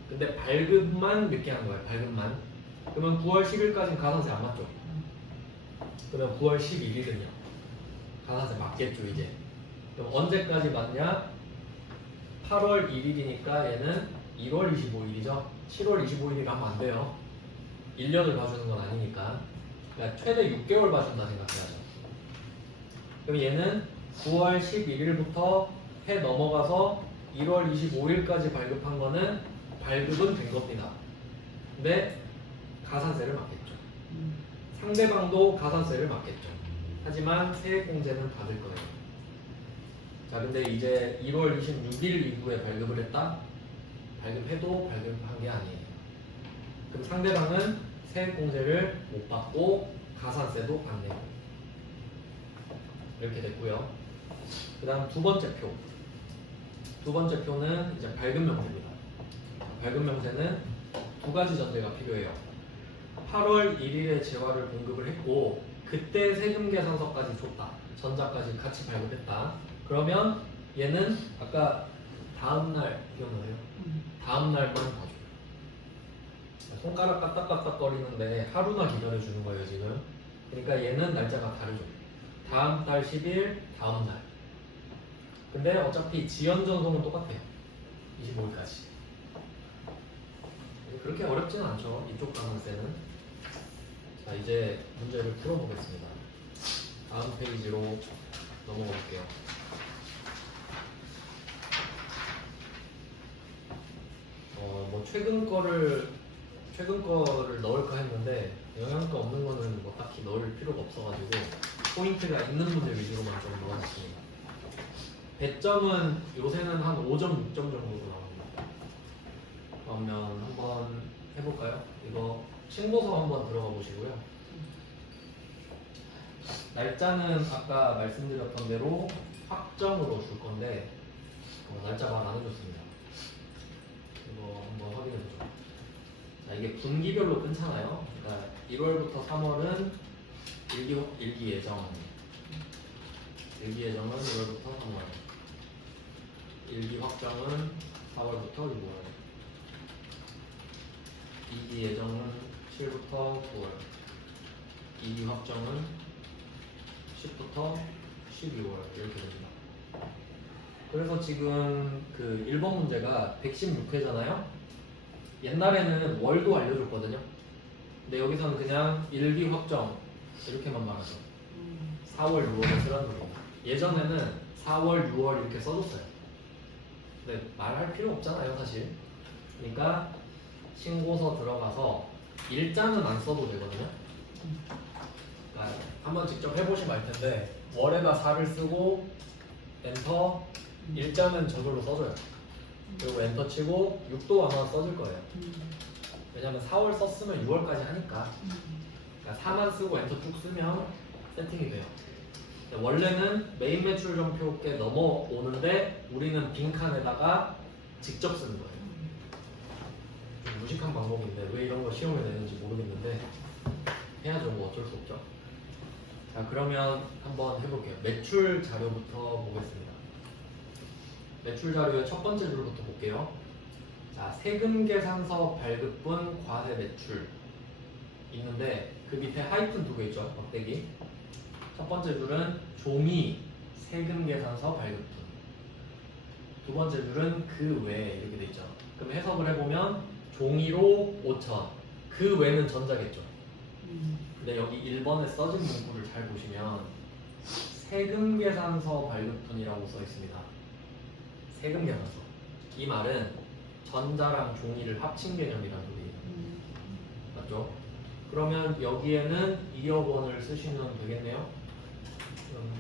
근데 발급만 늦게 한 거예요. 발급만. 그러면 9월 10일까지는 가산세 안 맞죠. 그러면 9월 11일은요. 가산세 맞겠죠 이제. 그럼 언제까지 맞냐? 8월 1일이니까 얘는 1월 25일이죠. 7월 25일이 가면 안 돼요. 1년을 봐주는 건 아니니까. 그러니까 최대 6개월 봐준다 생각해야죠. 그럼 얘는 9월 11일부터 해 넘어가서 1월 25일까지 발급한 거는 발급은 된 겁니다. 근데 가산세를 맞겠죠. 상대방도 가산세를 맞겠죠. 하지만 세액공제는 받을 거예요. 자, 근데 이제 1월 26일 이후에 발급을 했다? 발급해도 발급한 게 아니에요. 그럼 상대방은 세액공제를 못 받고 가산세도 안 내고. 이렇게 됐고요. 그 다음 두 번째 표. 두 번째 표는 이제 발급명세입니다. 발급명세는 두 가지 전제가 필요해요. 8월 1일에 재화를 공급을 했고 그때 세금계산서까지 줬다. 전자까지 같이 발급했다. 그러면 얘는 아까 다음날 기억나세요? 다음날만 봐줘요. 손가락 까딱까딱 거리는데 하루나 기다려주는 거예요 지금. 그러니까 얘는 날짜가 다르죠. 다음 달 10일 다음날. 근데 어차피 지연 전송은 똑같아요. 25일까지. 그렇게 어렵지는 않죠. 이쪽 가산세는. 자, 이제 문제를 풀어보겠습니다. 다음 페이지로 넘어가 볼게요. 뭐 최근 거를 넣을까 했는데 영양가 없는 거는 뭐 딱히 넣을 필요가 없어가지고 포인트가 있는 문제 위주로만 좀 넣어놨습니다. 배점은 요새는 한 5점, 6점 정도 나옵니다. 그러면 한번 해볼까요? 이거 신고서 한번 들어가 보시고요. 날짜는 아까 말씀드렸던 대로 확정으로 줄 건데 날짜 말 안 해줬습니다. 이거 한번 확인해보죠. 자, 이게 분기별로 끊잖아요. 그러니까 1월부터 3월은 일기 예정. 일기 예정은 1월부터 3월. 일기 확정은 4월부터 6월. 2기 예정은 7부터 9월. 2기 확정은 10부터 12월 이렇게 됩니다. 그래서 지금 그 1번 문제가 116회잖아요. 옛날에는 월도 알려줬거든요. 근데 여기서는 그냥 일기 확정 이렇게만 말하죠. 4월, 6월을 쓰라는 겁니다. 예전에는 4월, 6월 이렇게 써줬어요. 근데 말할 필요 없잖아요, 사실. 그러니까 신고서 들어가서 일자는 안 써도 되거든요. 그러니까 한번 직접 해보시면 알 텐데 월에다 4를 쓰고 엔터, 일자는 저절로 써줘요. 그리고 엔터 치고 6도 아마 써줄 거예요. 왜냐면 4월 썼으면 6월까지 하니까. 그러니까 4만 쓰고 엔터 쭉 쓰면 세팅이 돼요. 원래는 메인 매출 점표께 넘어오는데 우리는 빈칸에다가 직접 쓰는 거예요. 좀 무식한 방법인데 왜 이런 거 시험에 내는지 모르겠는데 해야죠. 뭐 어쩔 수 없죠. 자, 그러면 한번 해볼게요. 매출 자료부터 보겠습니다. 매출 자료의 첫 번째 줄부터 볼게요. 자, 세금 계산서 발급분 과세 매출 있는데 그 밑에 하이픈 두 개 있죠. 막대기. 첫 번째 줄은 종이 세금 계산서 발급분. 두 번째 줄은 그 외 이렇게 돼 있죠. 그럼 해석을 해보면 종이로 5천, 그 외는 전자겠죠. 근데 여기 1번에 써진 문구를 잘 보시면 세금 계산서 발급분이라고 써 있습니다. 세금 계산서. 이 말은 전자랑 종이를 합친 개념이라는 소리예요. 맞죠? 그러면 여기에는 2억 원을 쓰시면 되겠네요.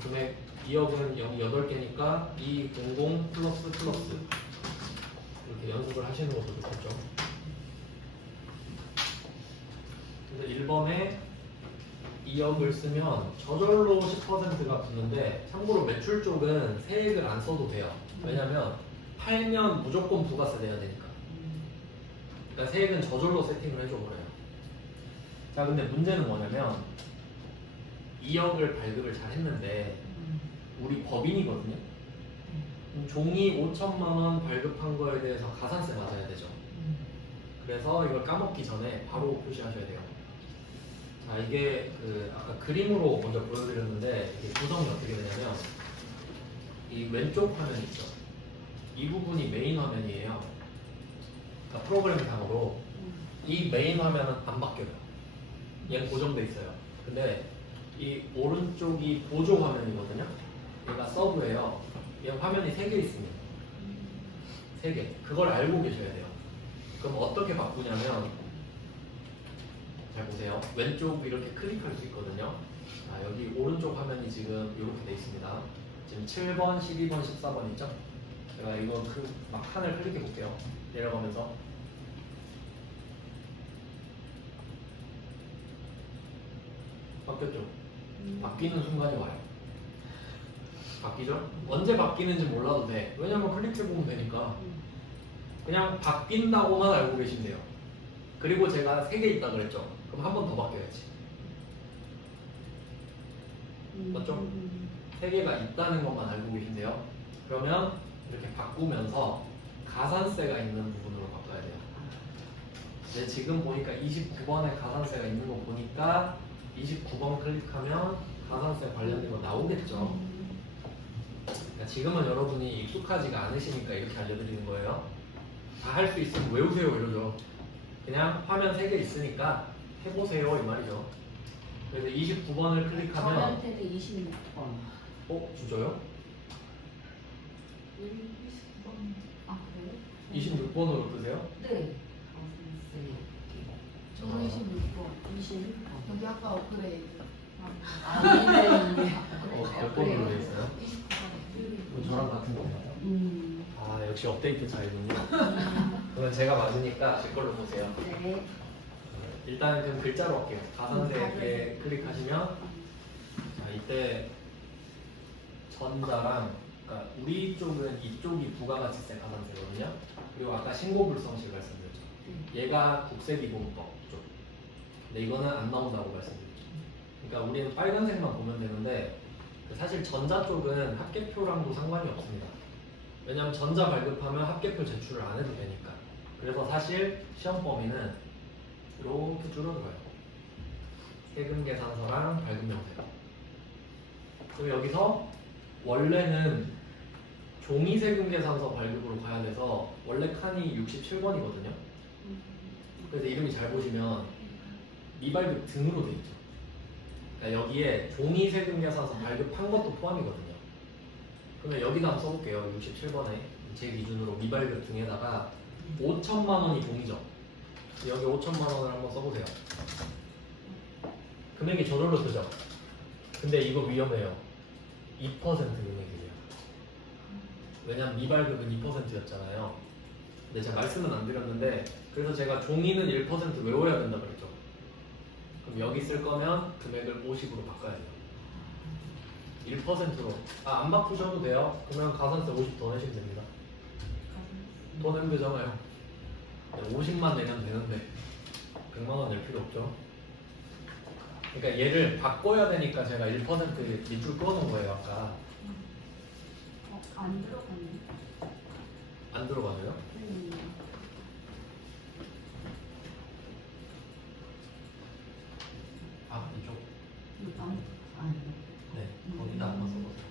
금액 2억은 여기 8개니까 200 플러스 이렇게 연습을 하시는 것도 좋겠죠. 그래서 1번에 2억을 쓰면 저절로 10%가 붙는데 참고로 매출 쪽은 세액을 안 써도 돼요. 왜냐면 팔면 무조건 부가세 내야 되니까. 그러니까 세액은 저절로 세팅을 해줘버려요. 자, 근데 문제는 뭐냐면 2억을 발급을 잘 했는데 우리 법인이거든요. 종이 5천만 원 발급한 거에 대해서 가산세 맞아야 되죠. 그래서 이걸 까먹기 전에 바로 표시하셔야 돼요. 자, 이게 그 아까 그림으로 먼저 보여드렸는데 이게 구성이 어떻게 되냐면 이 왼쪽 화면 있죠. 이 부분이 메인 화면이에요. 그러니까 프로그램 단어로 이 메인 화면은 안 바뀌어요. 얘는 고정돼 있어요. 근데 이 오른쪽이 보조 화면이거든요. 얘가 서브예요. 얘 화면이 3개 있습니다. 3개. 그걸 알고 계셔야 돼요. 그럼 어떻게 바꾸냐면 잘 보세요. 왼쪽 이렇게 클릭할 수 있거든요. 자, 여기 오른쪽 화면이 지금 이렇게 돼 있습니다. 지금 7번, 12번, 14번 있죠? 제가 이거 막 칸을 클릭해 볼게요. 내려가면서 바뀌었죠? 바뀌는 순간이 와요. 바뀌죠? 언제 바뀌는지 몰라도 돼. 왜냐면 클릭해보면 되니까. 그냥 바뀐다고만 알고 계시면 돼요. 그리고 제가 3개 있다 그랬죠? 그럼 한 번 더 바뀌어야지. 맞죠? 3개가 있다는 것만 알고 계신데요. 그러면 이렇게 바꾸면서 가산세가 있는 부분으로 바꿔야 돼요. 근데 지금 보니까 29번에 가산세가 있는 거 보니까 29번 클릭하면 가산세 관련된 거 나오겠죠. 그러니까 지금은 여러분이 익숙하지가 않으시니까 이렇게 알려드리는 거예요. 다 할 수 있으면 외우세요 이러죠. 그냥 화면 3개 있으니까 해보세요 이 말이죠. 그래서 29번을 클릭하면 저한테도 26번. 진짜요? 아 그래요? 26번으로 뜨세요? 네. 저는 26번. 26번. 여기 아까 업그레이드. 아니네. 몇 번으로 돼 있어요? 29번. 저랑 같은 거예요. 아 역시 업데이트 차이군요. 그러면 제가 맞으니까 제 걸로 보세요. 네. 일단 그럼 글자로 할게요. 가산세에 클릭하시면 자 이때 전자랑 그러니까 우리 쪽은 이쪽이 부가가치세 가산세거든요. 그리고 아까 신고불성실 말씀드렸죠. 얘가 국세기본법 쪽. 근데 이거는 안 나온다고 말씀드렸죠. 그러니까 우리는 빨간색만 보면 되는데 사실 전자 쪽은 합계표랑도 상관이 없습니다. 왜냐하면 전자 발급하면 합계표 제출을 안 해도 되니까. 그래서 사실 시험 범위는 이렇게 줄어들어요. 세금 계산서랑 발급 명세. 그리고 여기서 원래는 종이 세금 계산서 발급으로 가야 돼서 원래 칸이 67번이거든요. 그래서 이름이 잘 보시면 미발급 등으로 돼 있죠. 그러니까 여기에 종이 세금 계산서 발급한 것도 포함이거든요. 그러면 여기다 한번 써볼게요. 67번에 제 기준으로 미발급 등에다가 5천만 원이 봉이죠. 여기 5천만 원을 한번 써보세요. 금액이 저절로 뜨죠. 근데 이거 위험해요. 2% 금액이에요. 왜냐면 미발급은 2%였잖아요. 근데 제가 말씀은 안 드렸는데 그래서 제가 종이는 1% 외워야 된다 그랬죠. 그럼 여기 쓸 거면 금액을 50으로 바꿔야 돼요. 1%로. 안 바꾸셔도 돼요. 그러면 가산세 50 더 내시면 됩니다. 더 내면 되잖아요. 50만 내면 되는데 100만 원 낼 필요 없죠. 그러니까 얘를 바꿔야 되니까 제가 1% 밑줄 그어놓은 거예요 아까. 안 들어갔네. 안 들어가져요? 이쪽. 네, 거기다 한번 써보세요.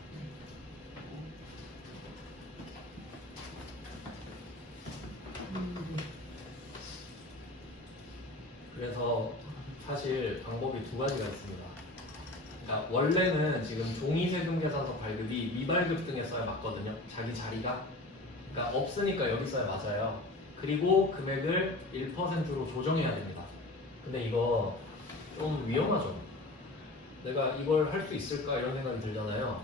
그래서 사실 방법이 두 가지가 있습니다. 그러니까 원래는 지금 종이 세금 계산서 발급이 미발급 등에 써야 맞거든요. 자기 자리가. 그러니까 없으니까 여기 써야 맞아요. 그리고 금액을 1%로 조정해야 됩니다. 근데 이거 좀 위험하죠. 내가 이걸 할 수 있을까 이런 생각이 들잖아요.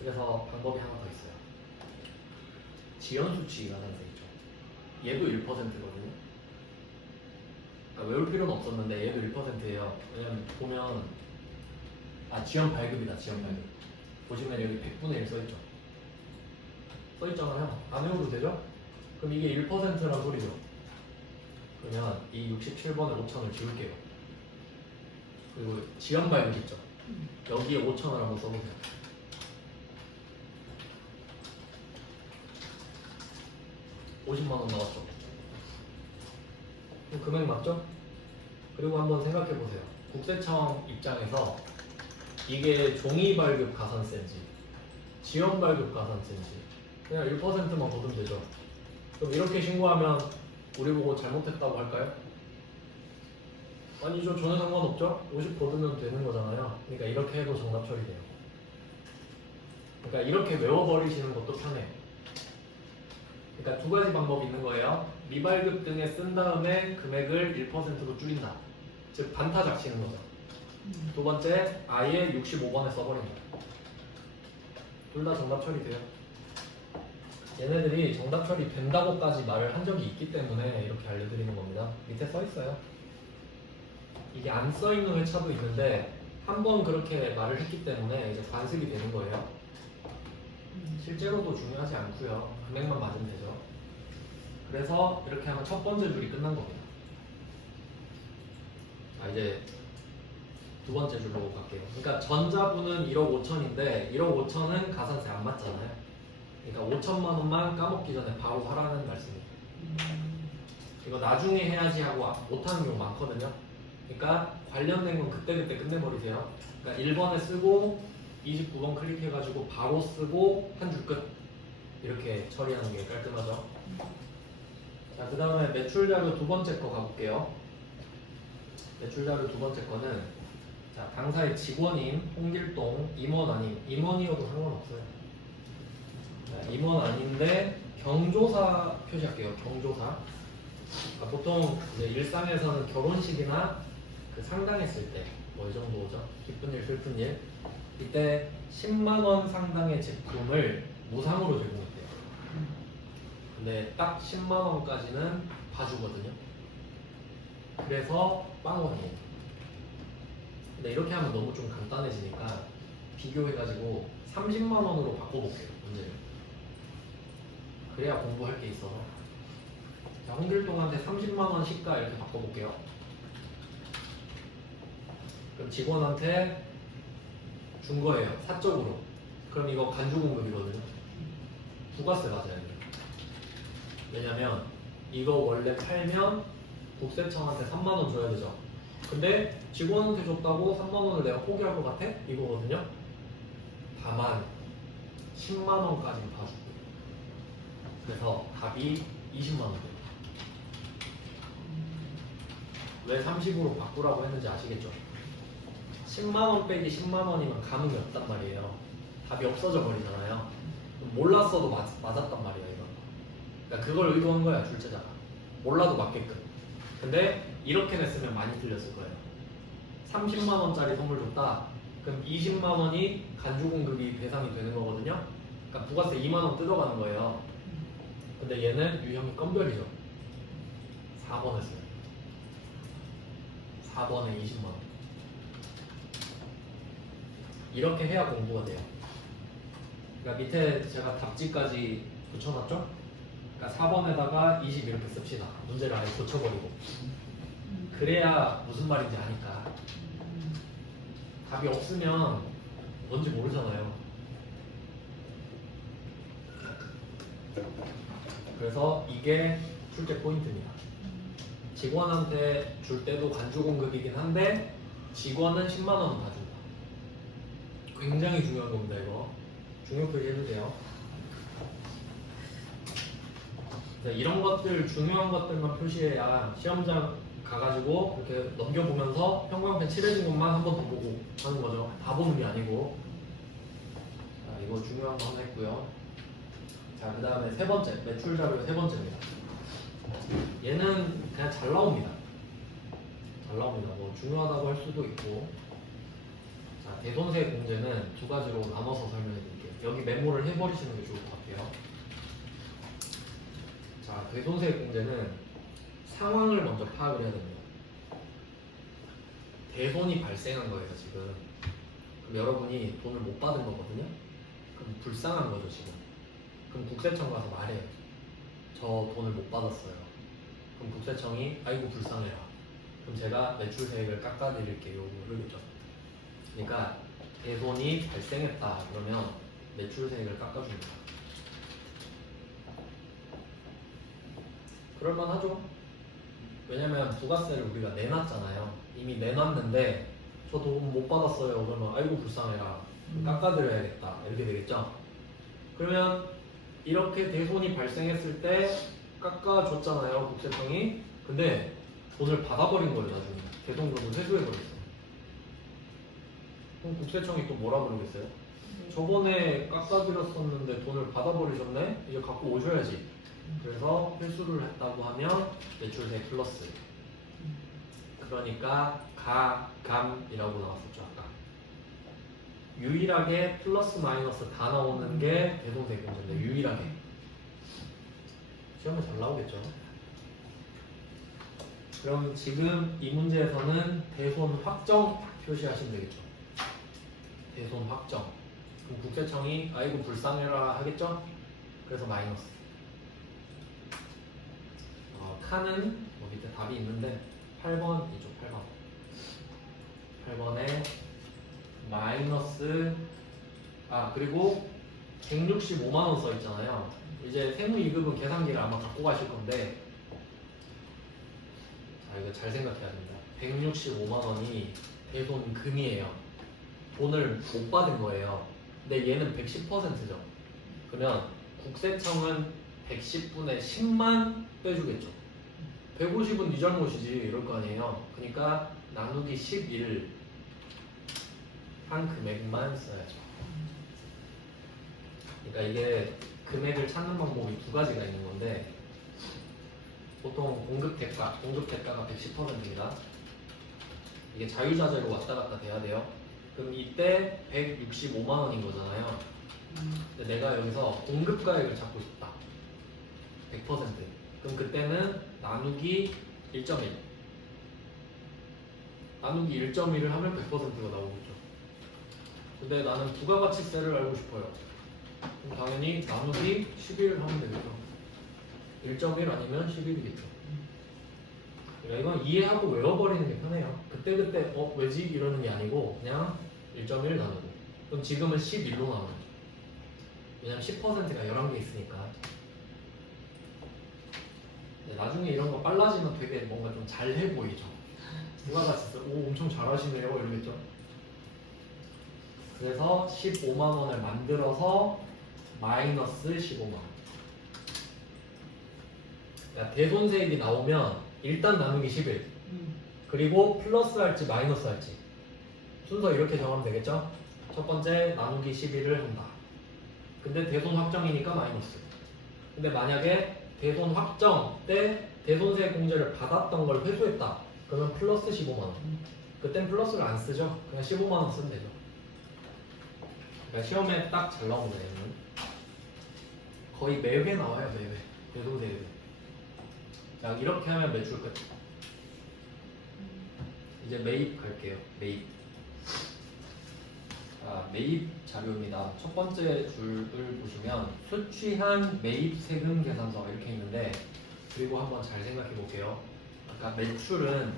그래서 방법이 하나 더 있어요. 지연수치 가산세 있죠. 얘도 1%거든요. 그러니까 외울 필요는 없었는데 얘도 1%예요. 왜냐면 보면 지연 발급이다. 지연 발급. 보시면 여기 100분의 1 써있죠. 써있잖아요. 안 외워도 되죠? 그럼 이게 1%란 소리죠. 그러면 이 67번에 5천을 지울게요. 그리고 지연 발급 있죠. 여기에 5천을 한번 써보세요. 50만 원 나왔죠. 그럼 금액 맞죠? 그리고 한번 생각해 보세요. 국세청 입장에서 이게 종이 발급 가산세인지 지연 발급 가산세인지 그냥 1%만 거두면 되죠. 그럼 이렇게 신고하면 우리 보고 잘못했다고 할까요? 아니죠. 전혀 상관없죠. 50 거두면 되는 거잖아요. 그러니까 이렇게 해도 정답 처리돼요. 그러니까 이렇게 외워버리시는 것도 편해요. 그러니까 두 가지 방법이 있는 거예요. 미발급 등에 쓴 다음에 금액을 1%로 줄인다. 즉 반타 작시는 거죠. 두 번째, 아예 65번에 써버립니다. 둘 다 정답 처리돼요. 얘네들이 정답 처리 된다고까지 말을 한 적이 있기 때문에 이렇게 알려드리는 겁니다. 밑에 써 있어요. 이게 안 써 있는 회차도 있는데 한 번 그렇게 말을 했기 때문에 이제 관습이 되는 거예요. 실제로도 중요하지 않고요. 금액만 맞으면 되죠. 그래서 이렇게 하면 첫 번째 줄이 끝난 겁니다. 이제 두 번째 줄로 갈게요. 그러니까 전자분은 1억 5천인데 1억 5천은 가산세 안 맞잖아요. 그러니까 5천만 원만 까먹기 전에 바로 하라는 말씀이에요. 이거 나중에 해야지 하고 못하는 경우 많거든요. 그러니까 관련된 건 그때그때 끝내버리세요. 그러니까 1번에 쓰고 29번 클릭해가지고 바로 쓰고 한 줄 끝. 이렇게 처리하는 게 깔끔하죠. 자, 그 다음에 매출 자료 두 번째 거 가볼게요. 매출 자료 두 번째 거는 자, 당사의 직원인 홍길동 임원 아닌 임원이어도 상관없어요. 자, 임원 아닌데 경조사 표시할게요. 경조사. 그러니까 보통 이제 일상에서는 결혼식이나 그 상당했을 때 뭐 이 정도 오죠. 기쁜 일, 슬픈 일. 이때 10만 원 상당의 제품을 무상으로 제공했대요. 근데 딱 10만 원까지는 봐주거든요. 그래서 빵원이에요. 근데 이렇게 하면 너무 좀 간단해지니까 비교해가지고 30만 원으로 바꿔볼게요. 문제를. 그래야 공부할 게 있어서. 자, 홍길동한테 30만 원 시가 이렇게 바꿔볼게요. 그럼 직원한테 준 거예요. 사적으로. 그럼 이거 간주공급이거든요. 부가세 맞아야 돼요. 왜냐면 이거 원래 팔면 국세청한테 3만 원 줘야 되죠. 근데 직원한테 줬다고 3만 원을 내가 포기할 것 같아? 이거거든요. 다만 10만 원까지 봐줄게요. 그래서 답이 20만 원 돼요. 왜 30으로 바꾸라고 했는지 아시겠죠? 10만 원 빼기 10만 원이면 감흥이 없단 말이에요. 답이 없어져 버리잖아요. 몰랐어도 맞았단 말이에요. 이건. 그러니까 그걸 의도한 거야 출제자가. 몰라도 맞게끔. 근데 이렇게 냈으면 많이 틀렸을 거예요. 30만 원짜리 선물 줬다. 그럼 20만 원이 간주공급이 배상이 되는 거거든요. 그러니까 부가세 2만 원 뜯어가는 거예요. 근데 얘는 유형이 건별이죠. 4번 했어요. 4번에 20만 원. 이렇게 해야 공부가 돼요. 그러니까 밑에 제가 답지까지 붙여놨죠? 그러니까 4번에다가 20 이렇게 씁시다. 문제를 아예 고쳐버리고. 그래야 무슨 말인지 아니까. 답이 없으면 뭔지 모르잖아요. 그래서 이게 출제 포인트입니다. 직원한테 줄 때도 간주공급이긴 한데 직원은 10만 원은 다 준다. 굉장히 중요한 겁니다. 이거 중요 표시 해주세요. 이런 것들 중요한 것들만 표시해야 시험장 가가지고 이렇게 넘겨보면서 형광펜 칠해진 것만 한 번 더 보고 하는 거죠. 다 보는 게 아니고. 자, 이거 중요한 거 하나 했고요. 자, 그 다음에 세 번째 매출 자료 세 번째입니다. 얘는 그냥 잘 나옵니다. 잘 나옵니다. 뭐 중요하다고 할 수도 있고. 자, 대손세 공제는 두 가지로 나눠서 설명해 드릴게요. 여기 메모를 해버리시는 게 좋을 것 같아요. 자, 대손세 공제는 상황을 먼저 파악을 해야 됩니다. 대손이 발생한 거예요, 지금. 그럼 여러분이 돈을 못 받은 거거든요? 그럼 불쌍한 거죠, 지금. 그럼 국세청 가서 말해요. 저 돈을 못 받았어요. 그럼 국세청이 아이고 불쌍해라. 그럼 제가 매출세액을 깎아드릴게요. 그러겠죠. 그러니까 대손이 발생했다 그러면 매출세액을 깎아줍니다. 그럴만하죠. 왜냐면 부가세를 우리가 내놨잖아요. 이미 내놨는데 저 돈 못 받았어요. 그러면 아이고 불쌍해라. 깎아드려야겠다. 이렇게 되겠죠. 그러면 이렇게 대손이 발생했을 때 깎아줬잖아요. 국세청이. 근데 돈을 받아버린 거예요. 나중에 대손금을 회수해버렸어요. 그럼 국세청이 또 뭐라 그러겠어요? 저번에 깎아드렸었는데 돈을 받아버리셨네? 이제 갖고 오셔야지. 그래서 회수를 했다고 하면 매출세 플러스. 그러니까 가감이라고 나왔었죠 아까. 유일하게 플러스 마이너스 다 나오는 게 대손세 공제인데 유일하게. 시험에 잘 나오겠죠. 그럼 지금 이 문제에서는 대손 확정 표시하시면 되겠죠. 대손 확정. 그럼 국세청이 아이고 불쌍해라 하겠죠? 그래서 마이너스. 칸은 뭐 밑에 답이 있는데 8번 이쪽 8번에 마이너스 그리고 165만 원 써 있잖아요. 이제 세무이급은 계산기를 아마 갖고 가실 건데 자 이거 잘 생각해야 됩니다. 165만 원이 대손금이에요. 돈을 못 받은 거예요. 근데 얘는 110%죠. 그러면 국세청은 110분의 10만 빼주겠죠. 150은 네 잘못이지 이럴 거 아니에요. 그러니까 나누기 11 한 금액만 써야죠. 그러니까 이게 금액을 찾는 방법이 두 가지가 있는 건데 보통 공급 대가가 110%입니다. 이게 자유자재로 왔다 갔다 돼야 돼요. 그럼 이때 165만 원인 거잖아요. 근데 내가 여기서 공급가액을 찾고 싶다. 100%. 그럼 그때는 나누기 1.1. 나누기 1.1을 하면 100%가 나오겠죠. 근데 나는 부가가치세를 알고 싶어요. 그럼 당연히 나누기 11을 하면 되겠죠. 1.1 아니면 11이겠죠. 그러니까 이건 이해하고 외워버리는 게 편해요. 그때그때 왜지? 이러는 게 아니고 그냥 1.1 나누고. 그럼 지금은 11로 나누죠. 왜냐면 10%가 11개 있으니까. 나중에 이런 거 빨라지면 되게 뭔가 좀 잘해 보이죠. 부가가치세 오 엄청 잘하시네요 이러겠죠. 그래서 15만 원을 만들어서 마이너스 15만 원. 그러니까 대손세액이 나오면 일단 나누기 11 그리고 플러스 할지 마이너스 할지 순서 이렇게 정하면 되겠죠. 첫 번째 나누기 11을 한다. 근데 대손 확정이니까 마이너스. 근데 만약에 대손 확정 때 대손세액 공제를 받았던 걸 회수했다. 그러면 플러스 15만 원. 그땐 플러스를 안 쓰죠. 그냥 15만 원 쓰면 되죠. 그러니까 시험에 딱 잘 나옵니다. 얘는 거의 매회 나와요. 매회 대손세액. 자 이렇게 하면 매출 끝. 이제 매입 갈게요. 매입. 자, 매입 자료입니다. 첫 번째 줄을 보시면 수취한 매입 세금 계산서 이렇게 있는데 그리고 한번 잘 생각해 볼게요. 아까 매출은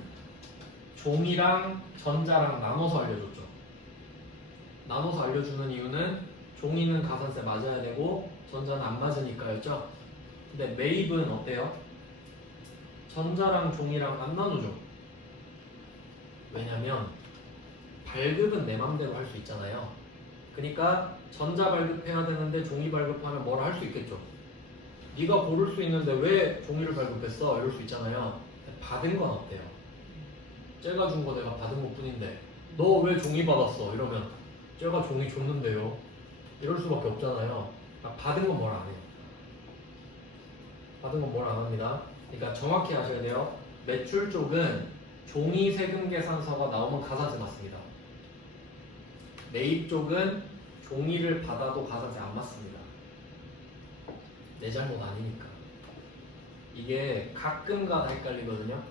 종이랑 전자랑 나눠서 알려줬죠. 나눠서 알려주는 이유는 종이는 가산세 맞아야 되고 전자는 안 맞으니까였죠. 근데 매입은 어때요? 전자랑 종이랑 안 나누죠. 왜냐면 발급은 내 맘대로 할 수 있잖아요. 그러니까 전자 발급해야 되는데 종이 발급하면 뭐라 할 수 있겠죠. 네가 고를 수 있는데 왜 종이를 발급했어? 이럴 수 있잖아요. 받은 건 어때요? 쟤가 준 거 내가 받은 것 뿐인데 너 왜 종이 받았어? 이러면 쟤가 종이 줬는데요. 이럴 수밖에 없잖아요. 그러니까 받은 건 뭘 안 해요. 받은 건 뭘 안 합니다. 그러니까 정확히 아셔야 돼요. 매출 쪽은 종이 세금 계산서가 나오면 가산세 맞습니다. 매입 쪽은 종이를 받아도 가산세 안 맞습니다. 내 잘못 아니니까. 이게 가끔가다 헷갈리거든요.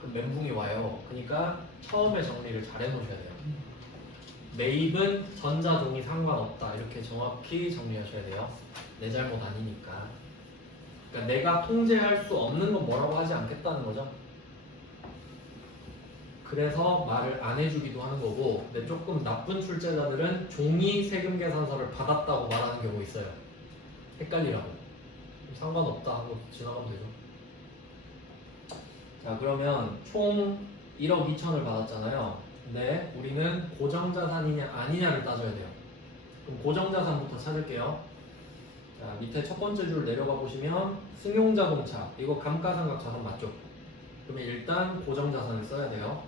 그럼 멘붕이 와요. 그러니까 처음에 정리를 잘 해놓으셔야 돼요. 매입은 전자, 종이 상관없다. 이렇게 정확히 정리하셔야 돼요. 내 잘못 아니니까. 그러니까 내가 통제할 수 없는 건 뭐라고 하지 않겠다는 거죠. 그래서 말을 안 해주기도 하는 거고, 근데 조금 나쁜 출제자들은 종이 세금 계산서를 받았다고 말하는 경우 있어요. 헷갈리라고. 상관없다 하고 지나가면 되죠. 자, 그러면 총 1억 2천을 받았잖아요. 근데 우리는 고정자산이냐 아니냐를 따져야 돼요. 그럼 고정자산부터 찾을게요. 자, 밑에 첫 번째 줄 내려가 보시면 승용자동차, 이거 감가상각 자산 맞죠? 그러면 일단 고정자산을 써야 돼요.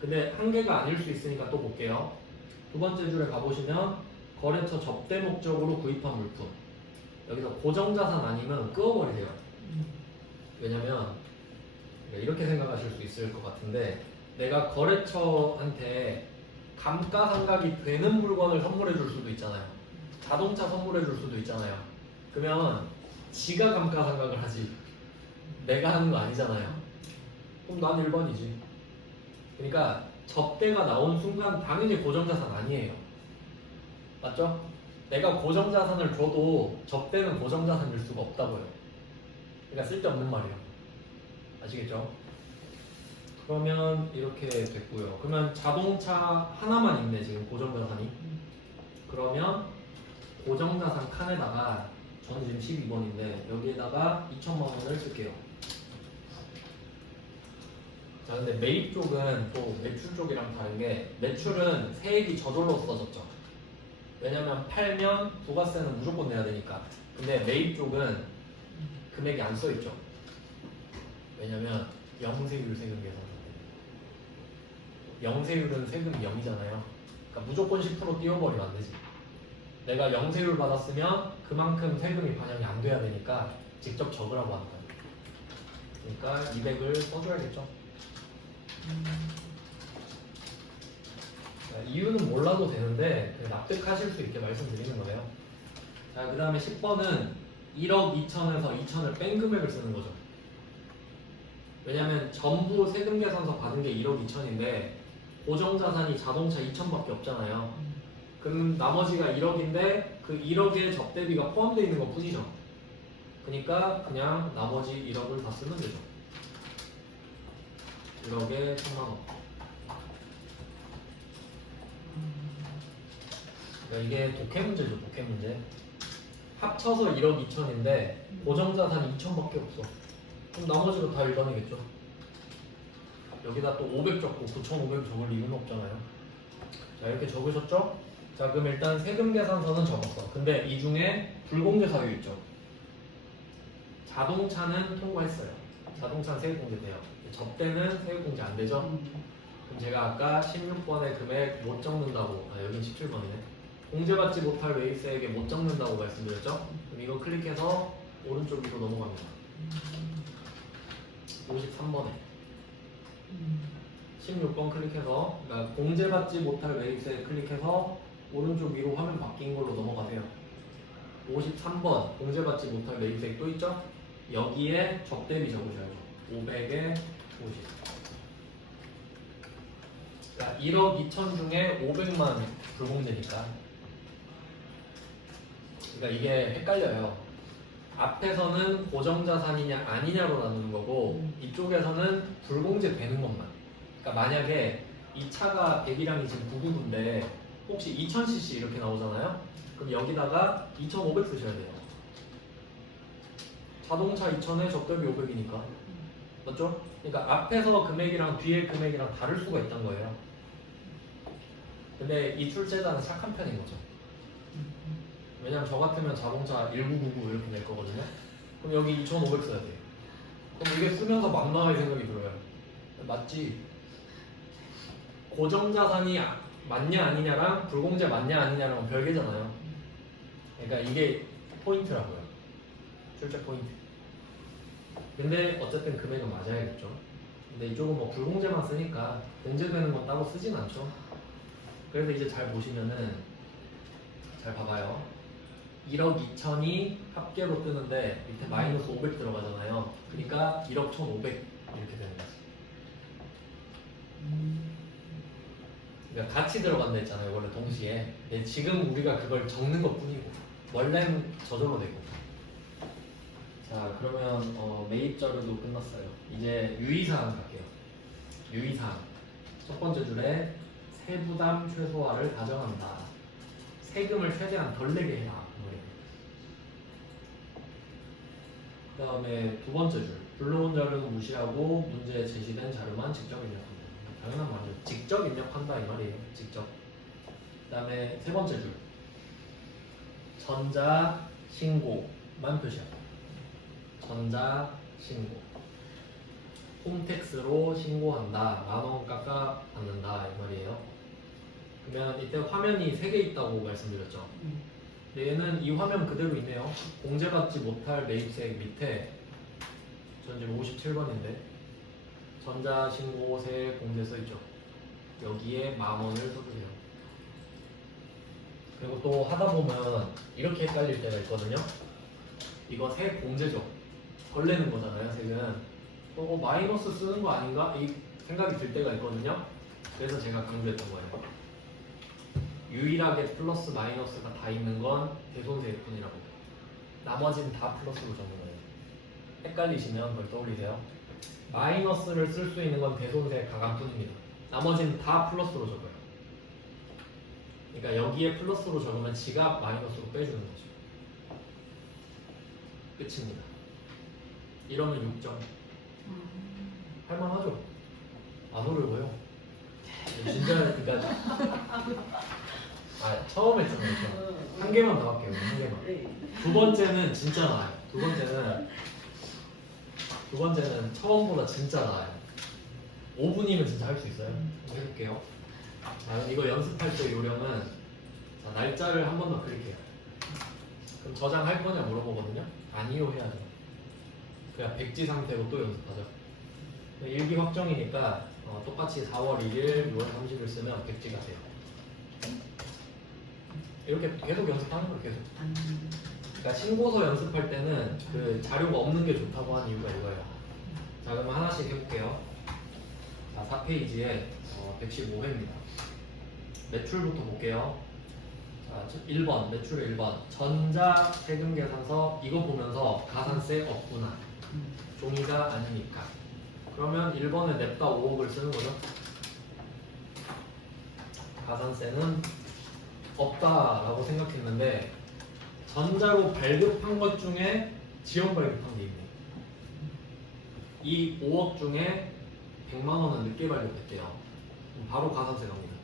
근데 한 개가 아닐 수 있으니까 또 볼게요. 두 번째 줄에 가보시면 거래처 접대 목적으로 구입한 물품, 여기서 고정자산 아니면 끄어버리세요. 왜냐면 이렇게 생각하실 수 있을 것 같은데, 내가 거래처한테 감가상각이 되는 물건을 선물해 줄 수도 있잖아요. 자동차 선물해 줄 수도 있잖아요. 그러면 지가 감가상각을 하지 내가 하는 거 아니잖아요. 그럼 난 일반이지. 그러니까 접대가 나온 순간 당연히 고정자산 아니에요. 맞죠? 내가 고정자산을 줘도 접대는 고정자산일 수가 없다고요. 그러니까 쓸데없는 말이에요. 아시겠죠? 그러면 이렇게 됐고요. 그러면 자동차 하나만 있네 지금 고정자산이. 그러면 고정자산 칸에다가 저는 지금 12번인데 여기에다가 2천만 원을 쓸게요. 자, 근데 매입 쪽은 또 매출 쪽이랑 다른 게, 매출은 세액이 저절로 써졌죠. 왜냐면 팔면 부가세는 무조건 내야 되니까. 근데 매입 쪽은 금액이 안 써있죠. 왜냐면 영세율 세금 계산. 영세율은 세금이 0이잖아요. 그러니까 무조건 10% 띄워버리면 안 되지. 내가 영세율 받았으면 그만큼 세금이 반영이 안 돼야 되니까 직접 적으라고 하는 거예요. 그러니까 200을 써줘야겠죠. 이유는 몰라도 되는데 납득하실 수 있게 말씀드리는 거예요. 자, 그 다음에 10번은 1억 2천에서 2천을 뺀 금액을 쓰는 거죠. 왜냐면 전부 세금 계산서 받은 게 1억 2천인데 고정자산이 자동차 2천밖에 없잖아요. 그럼 나머지가 1억인데 그 1억에 적대비가 포함되어 있는 것 뿐이죠. 그러니까 그냥 나머지 1억을 다 쓰면 되죠. 1억에 1,000만 원. 그러니까 이게 독해 문제죠, 독해 문제. 합쳐서 1억 2천인데 고정자산이 2천밖에 없어. 그럼 나머지로 다 일반이겠죠. 여기다 또 500 적고 9,500 적을 이유는 없잖아요. 자, 이렇게 적으셨죠? 자, 그럼 일단 세금 계산서는 적었어. 근데 이 중에 불공제 사유 있죠. 자동차는 통과했어요. 자동차는 세액공제 돼요. 접대는 세액공제 안 되죠? 그럼 제가 아까 16번의 금액 못 적는다고, 여긴 17번이네. 공제받지 못할 외입세액에 못 적는다고 말씀드렸죠? 그럼 이거 클릭해서 오른쪽 위로 넘어갑니다. 53번에 16번 클릭해서, 그러니까 공제받지 못할 외입세액 클릭해서 오른쪽 위로 화면 바뀐 걸로 넘어가세요. 53번 공제받지 못할 외입세액 또 있죠? 여기에 적대비 적으셔야죠. 500에 50. 그러니까 1억 2천 중에 500만 불공제니까. 그러니까 이게 헷갈려요. 앞에서는 고정자산이냐 아니냐로 나누는 거고 이쪽에서는 불공제 되는 것만. 그러니까 만약에 이 차가 배기량이 지금 999인데 혹시 2000cc 이렇게 나오잖아요. 그럼 여기다가 2500 쓰셔야 돼요. 자동차 2000에 적대비 500이니까. 맞죠? 그러니까 앞에서 금액이랑 뒤에 금액이랑 다를 수가 있다는 거예요. 근데 이 출제자는 착한 편인 거죠. 왜냐면 저 같으면 자동차 1999 이렇게 낼 거거든요. 그럼 여기 2500 써야 돼요. 그럼 이게 쓰면서 만만하게 생각이 들어요. 맞지? 고정자산이 맞냐 아니냐랑 불공제 맞냐 아니냐랑 별개잖아요. 그러니까 이게 포인트라고요. 출제 포인트. 근데 어쨌든 금액은 맞아야겠죠. 근데 이쪽은 뭐 불공제만 쓰니까 공제되는 건 따로 쓰진 않죠. 그래서 이제 잘 보시면은 잘 봐봐요. 1억 2천이 합계로 뜨는데 밑에 마이너스 500 들어가잖아요. 그러니까 1억 1,500 이렇게 되는 거지. 그러니까 같이 들어간다 했잖아요. 원래 동시에. 근데 지금 우리가 그걸 적는 것 뿐이고 원래는 저절로 되고. 자, 그러면 매입 자료도 끝났어요. 이제 유의사항 갈게요. 유의사항. 첫 번째 줄에 세부담 최소화를 가정한다. 세금을 최대한 덜 내게 해라. 그 다음에 두 번째 줄. 불러온 자료는 무시하고 문제에 제시된 자료만 직접 입력한다. 당연한 말이죠. 직접 입력한다 이 말이에요. 직접. 그 다음에 세 번째 줄. 전자 신고만 표시한다. 전자 신고. 홈택스로 신고한다. 10,000원 깎아 받는다 이 말이에요. 그러면 이때 화면이 3개 있다고 말씀드렸죠. 근데 얘는 이 화면 그대로 있네요. 공제받지 못할 매입세액 밑에 전 지금 57번인데 전자신고세 공제 써있죠. 여기에 10,000원을 써주세요. 그리고 또 하다보면 이렇게 헷갈릴 때가 있거든요. 이거 세액 공제죠. 덜 내는 거잖아요. 세금. 마이너스 쓰는 거 아닌가? 이 생각이 들 때가 있거든요. 그래서 제가 강조했던 거예요. 유일하게 플러스 마이너스가 다 있는 건 대손세일 뿐이라고. 나머지는 다 플러스로 적는 거예요. 헷갈리시면 그걸 떠올리세요. 마이너스를 쓸 수 있는 건 대손세 가감 뿐입니다. 나머지는 다 플러스로 적어요. 그러니까 여기에 플러스로 적으면 지가 마이너스로 빼주는 거죠. 끝입니다. 이러면 6점. 할만하죠? 안 어려워요. 진짜 그러니까 처음에 좀 이렇게 한 개만 더 할게요. 한 개만. 두 번째는 진짜 나아요. 두 번째는 두 번째는 처음보다 진짜 나아요. 5분이면 진짜 할 수 있어요. 한번 해볼게요. 자, 이거 연습할 때 요령은 자, 날짜를 한 번 더 클릭해요. 그럼 저장할 거냐 물어보거든요. 아니요 해야죠. 그냥 백지 상태로 또 연습하죠. 일기 확정이니까 똑같이 4월 1일, 6월 30일 쓰면 백지가 돼요. 이렇게 계속 연습하는 거예요. 계속. 그러니까 신고서 연습할 때는 그 자료가 없는 게 좋다고 하는 이유가 이거예요. 자, 그러면 하나씩 해볼게요. 자, 4페이지에 115회입니다. 매출부터 볼게요. 자, 1번, 매출의 1번. 전자세금계산서 이거 보면서 가산세 없구나. 종이가 아니니까. 그러면 1번에 냅다 5억을 쓰는 거죠. 가산세는 없다라고 생각했는데 전자로 발급한 것 중에 지연 발급한 게 있네. 이 5억 중에 100만 원은 늦게 발급했대요. 그럼 바로 가산세 갑니다.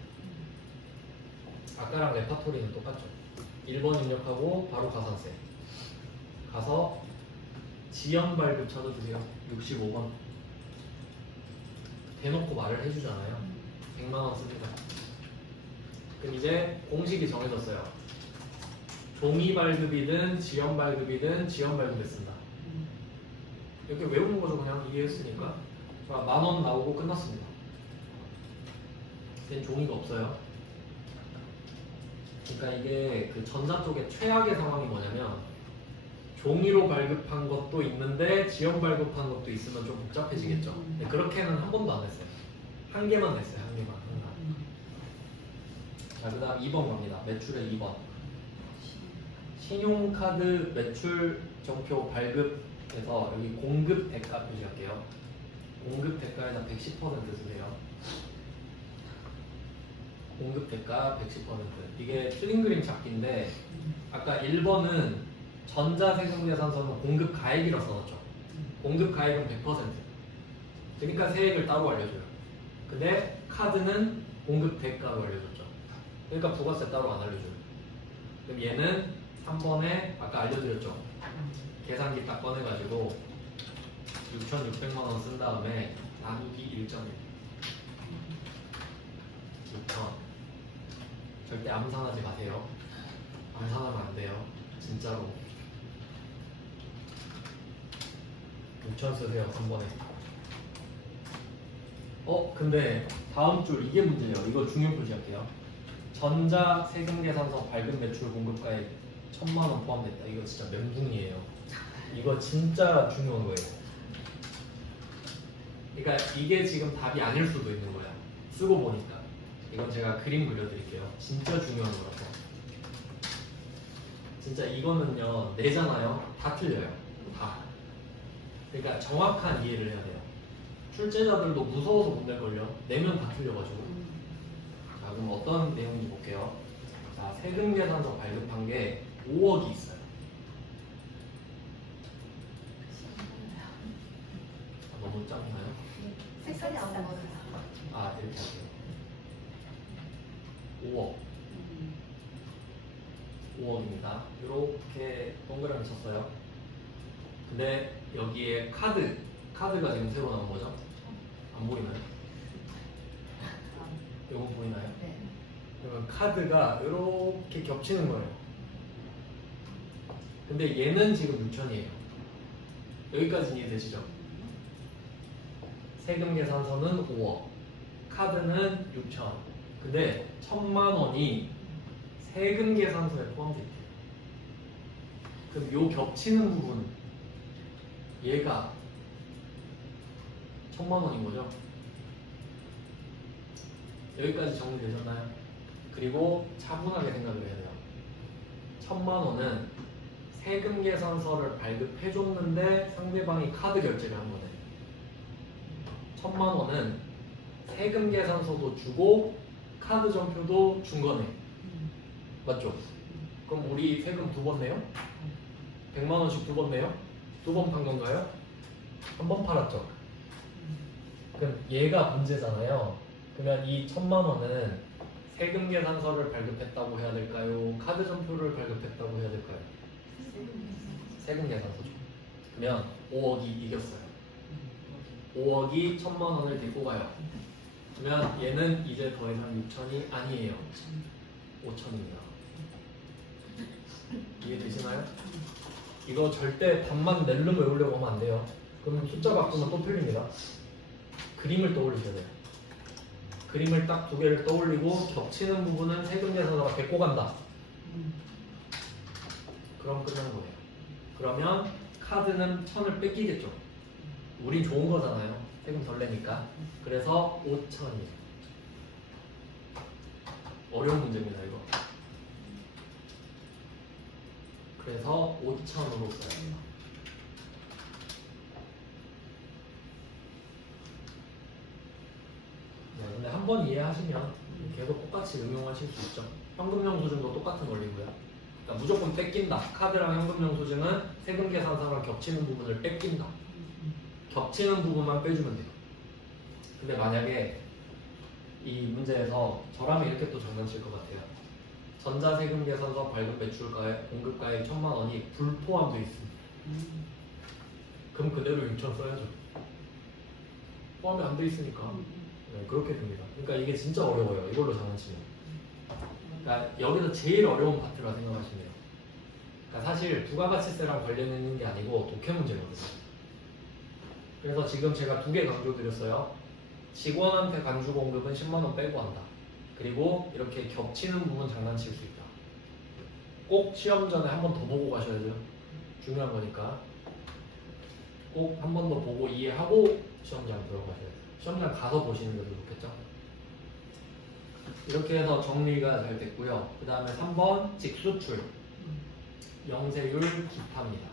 아까랑 레파토리는 똑같죠. 1번 입력하고 바로 가산세. 가서 지연 발급 찾아주세요. 65번. 대놓고 말을 해주잖아요. 100만 원 씁니다. 그럼 이제 공식이 정해졌어요. 종이 발급이든 지연 발급이든 지연 발급했습니다. 이렇게 외우는 거죠. 그냥 이해했으니까. 자, 10,000원 나오고 끝났습니다. 이젠 종이가 없어요. 그러니까 이게 그 전자 쪽에 최악의 상황이 뭐냐면 종이로 발급한 것도 있는데 지연 발급한 것도 있으면 좀 복잡해지겠죠. 근데 그렇게는 한 번도 안 했어요. 한 개만 냈어요. 한 개만. 자, 그 다음 2번 갑니다. 매출의 2번. 신용카드 매출 정표 발급에서 여기 공급 대가 표시할게요. 공급 대가에다 110% 쓰세요. 공급 대가 110%. 이게 틀린 그림 찾기인데 아까 1번은 전자세금계산서는 공급 가액이라 써놨죠. 공급 가액은 100%. 그러니까 세액을 따로 알려줘요. 근데 카드는 공급 대가로 알려줬죠. 그러니까 부가세 따로 안 알려줘요. 그럼 얘는 3번에 아까 알려드렸죠. 계산기 딱 꺼내가지고 6,600만 원 쓴 다음에 나누기 1.1. 6,000. 절대 암산하지 마세요. 암산하면 안 돼요. 진짜로. 6,000 쓰세요. 3번에. 근데 다음 줄 이게 문제예요. 이거 중요 표시할게요. 전자 세금계산서 발급 매출 공급가액 1,000만 원 포함됐다. 이거 진짜 멘붕이에요. 이거 진짜 중요한 거예요. 그러니까 이게 지금 답이 아닐 수도 있는 거야. 쓰고 보니까. 이건 제가 그림 그려드릴게요. 진짜 중요한 거라서. 진짜 이거는요 내잖아요. 다 틀려요. 다. 그러니까 정확한 이해를 해야 돼요. 출제자들도 무서워서 못 낼걸요. 내면 다 틀려가지고. 자, 그럼 어떤 내용인지 볼게요. 자, 세금계산서 발급한 게 5억이 있어요. 너무 작나요? 색깔이 안 나와요. 아, 이렇게 할게요. 5억. 5억입니다. 이렇게 동그라미 쳤어요. 근데 여기에 카드가 지금 새로 나온 거죠? 안 보이나요? 이건 보이나요? 네. 그러면 카드가 이렇게 겹치는 거예요. 근데 얘는 지금 6,000이에요. 여기까지 이해되시죠? 세금 계산서는 5억, 카드는 6,000. 근데 1,000만 원이 세금 계산서에 포함되어 있대요. 그럼 요 겹치는 부분, 얘가 1,000만 원인 거죠? 여기까지 정리되셨나요? 그리고 차분하게 생각을 해야 돼요. 1,000만 원은 세금 계산서를 발급해줬는데 상대방이 카드 결제를 한 거네. 1,000만 원은 세금 계산서도 주고 카드 전표도 준 거네. 맞죠? 그럼 우리 세금 2번 내요? 100만 원씩 2번 내요? 2번 판 건가요? 한 번 팔았죠? 그럼 얘가 문제잖아요. 그러면 이 1,000만 원은 세금 계산서를 발급했다고 해야 될까요? 카드 전표를 발급했다고 해야 될까요? 세금 계산서죠. 그러면 5억이 이겼어요. 5억이 1,000만 원을 데리고 가요. 그러면 얘는 이제 더 이상 6천이 아니에요. 5천입니다. 이해되시나요? 이거 절대 답만 낼름 외우려고 하면 안 돼요. 그럼 숫자 바꾸면 또 틀립니다. 그림을 떠올리셔야 돼요. 그림을 딱 두 개를 떠올리고 겹치는 부분은 세금 계산서가 데리고 간다. 그럼 끝난 거예요. 그러면 카드는 1,000을 뺏기겠죠. 우린 좋은 거잖아요. 세금 덜 내니까. 그래서 5,000이에요. 어려운 문제입니다, 이거. 그래서 5,000으로 써야 돼요. 네, 근데 한 번 이해하시면 계속 똑같이 응용하실 수 있죠. 현금 영수증도 똑같은 원리고요. 그러니까 무조건 뺏긴다. 카드랑 현금 영수증은 세금 계산서랑 겹치는 부분을 뺏긴다. 겹치는 부분만 빼주면 돼요. 근데 만약에 이 문제에서 저라면 이렇게 또 장난칠 것 같아요. 전자세금 계산서 발급 매출가액 공급가액 1,000만 원이 불포함되어 있습니다. 그럼 그대로 6천 써야죠. 포함이 안 돼 있으니까. 네, 그렇게 됩니다. 그러니까 이게 진짜 어려워요. 이걸로 장난치면. 그러니까 여기서 제일 어려운 파트라 생각하시면 돼요. 그러니까 사실 부가가치세랑 관련 있는 게 아니고 독해 문제거든요. 그래서 지금 제가 두 개 강조드렸어요. 직원한테 간주 공급은 10만 원 빼고 한다. 그리고 이렇게 겹치는 부분 장난칠 수 있다. 꼭 시험 전에 한 번 더 보고 가셔야죠. 중요한 거니까. 꼭 한 번 더 보고 이해하고 시험장 들어가셔야 돼요. 시험장 가서 보시는 게 더 좋겠죠. 이렇게 해서 정리가 잘 됐고요. 그 다음에 3번 직수출 영세율 기타입니다.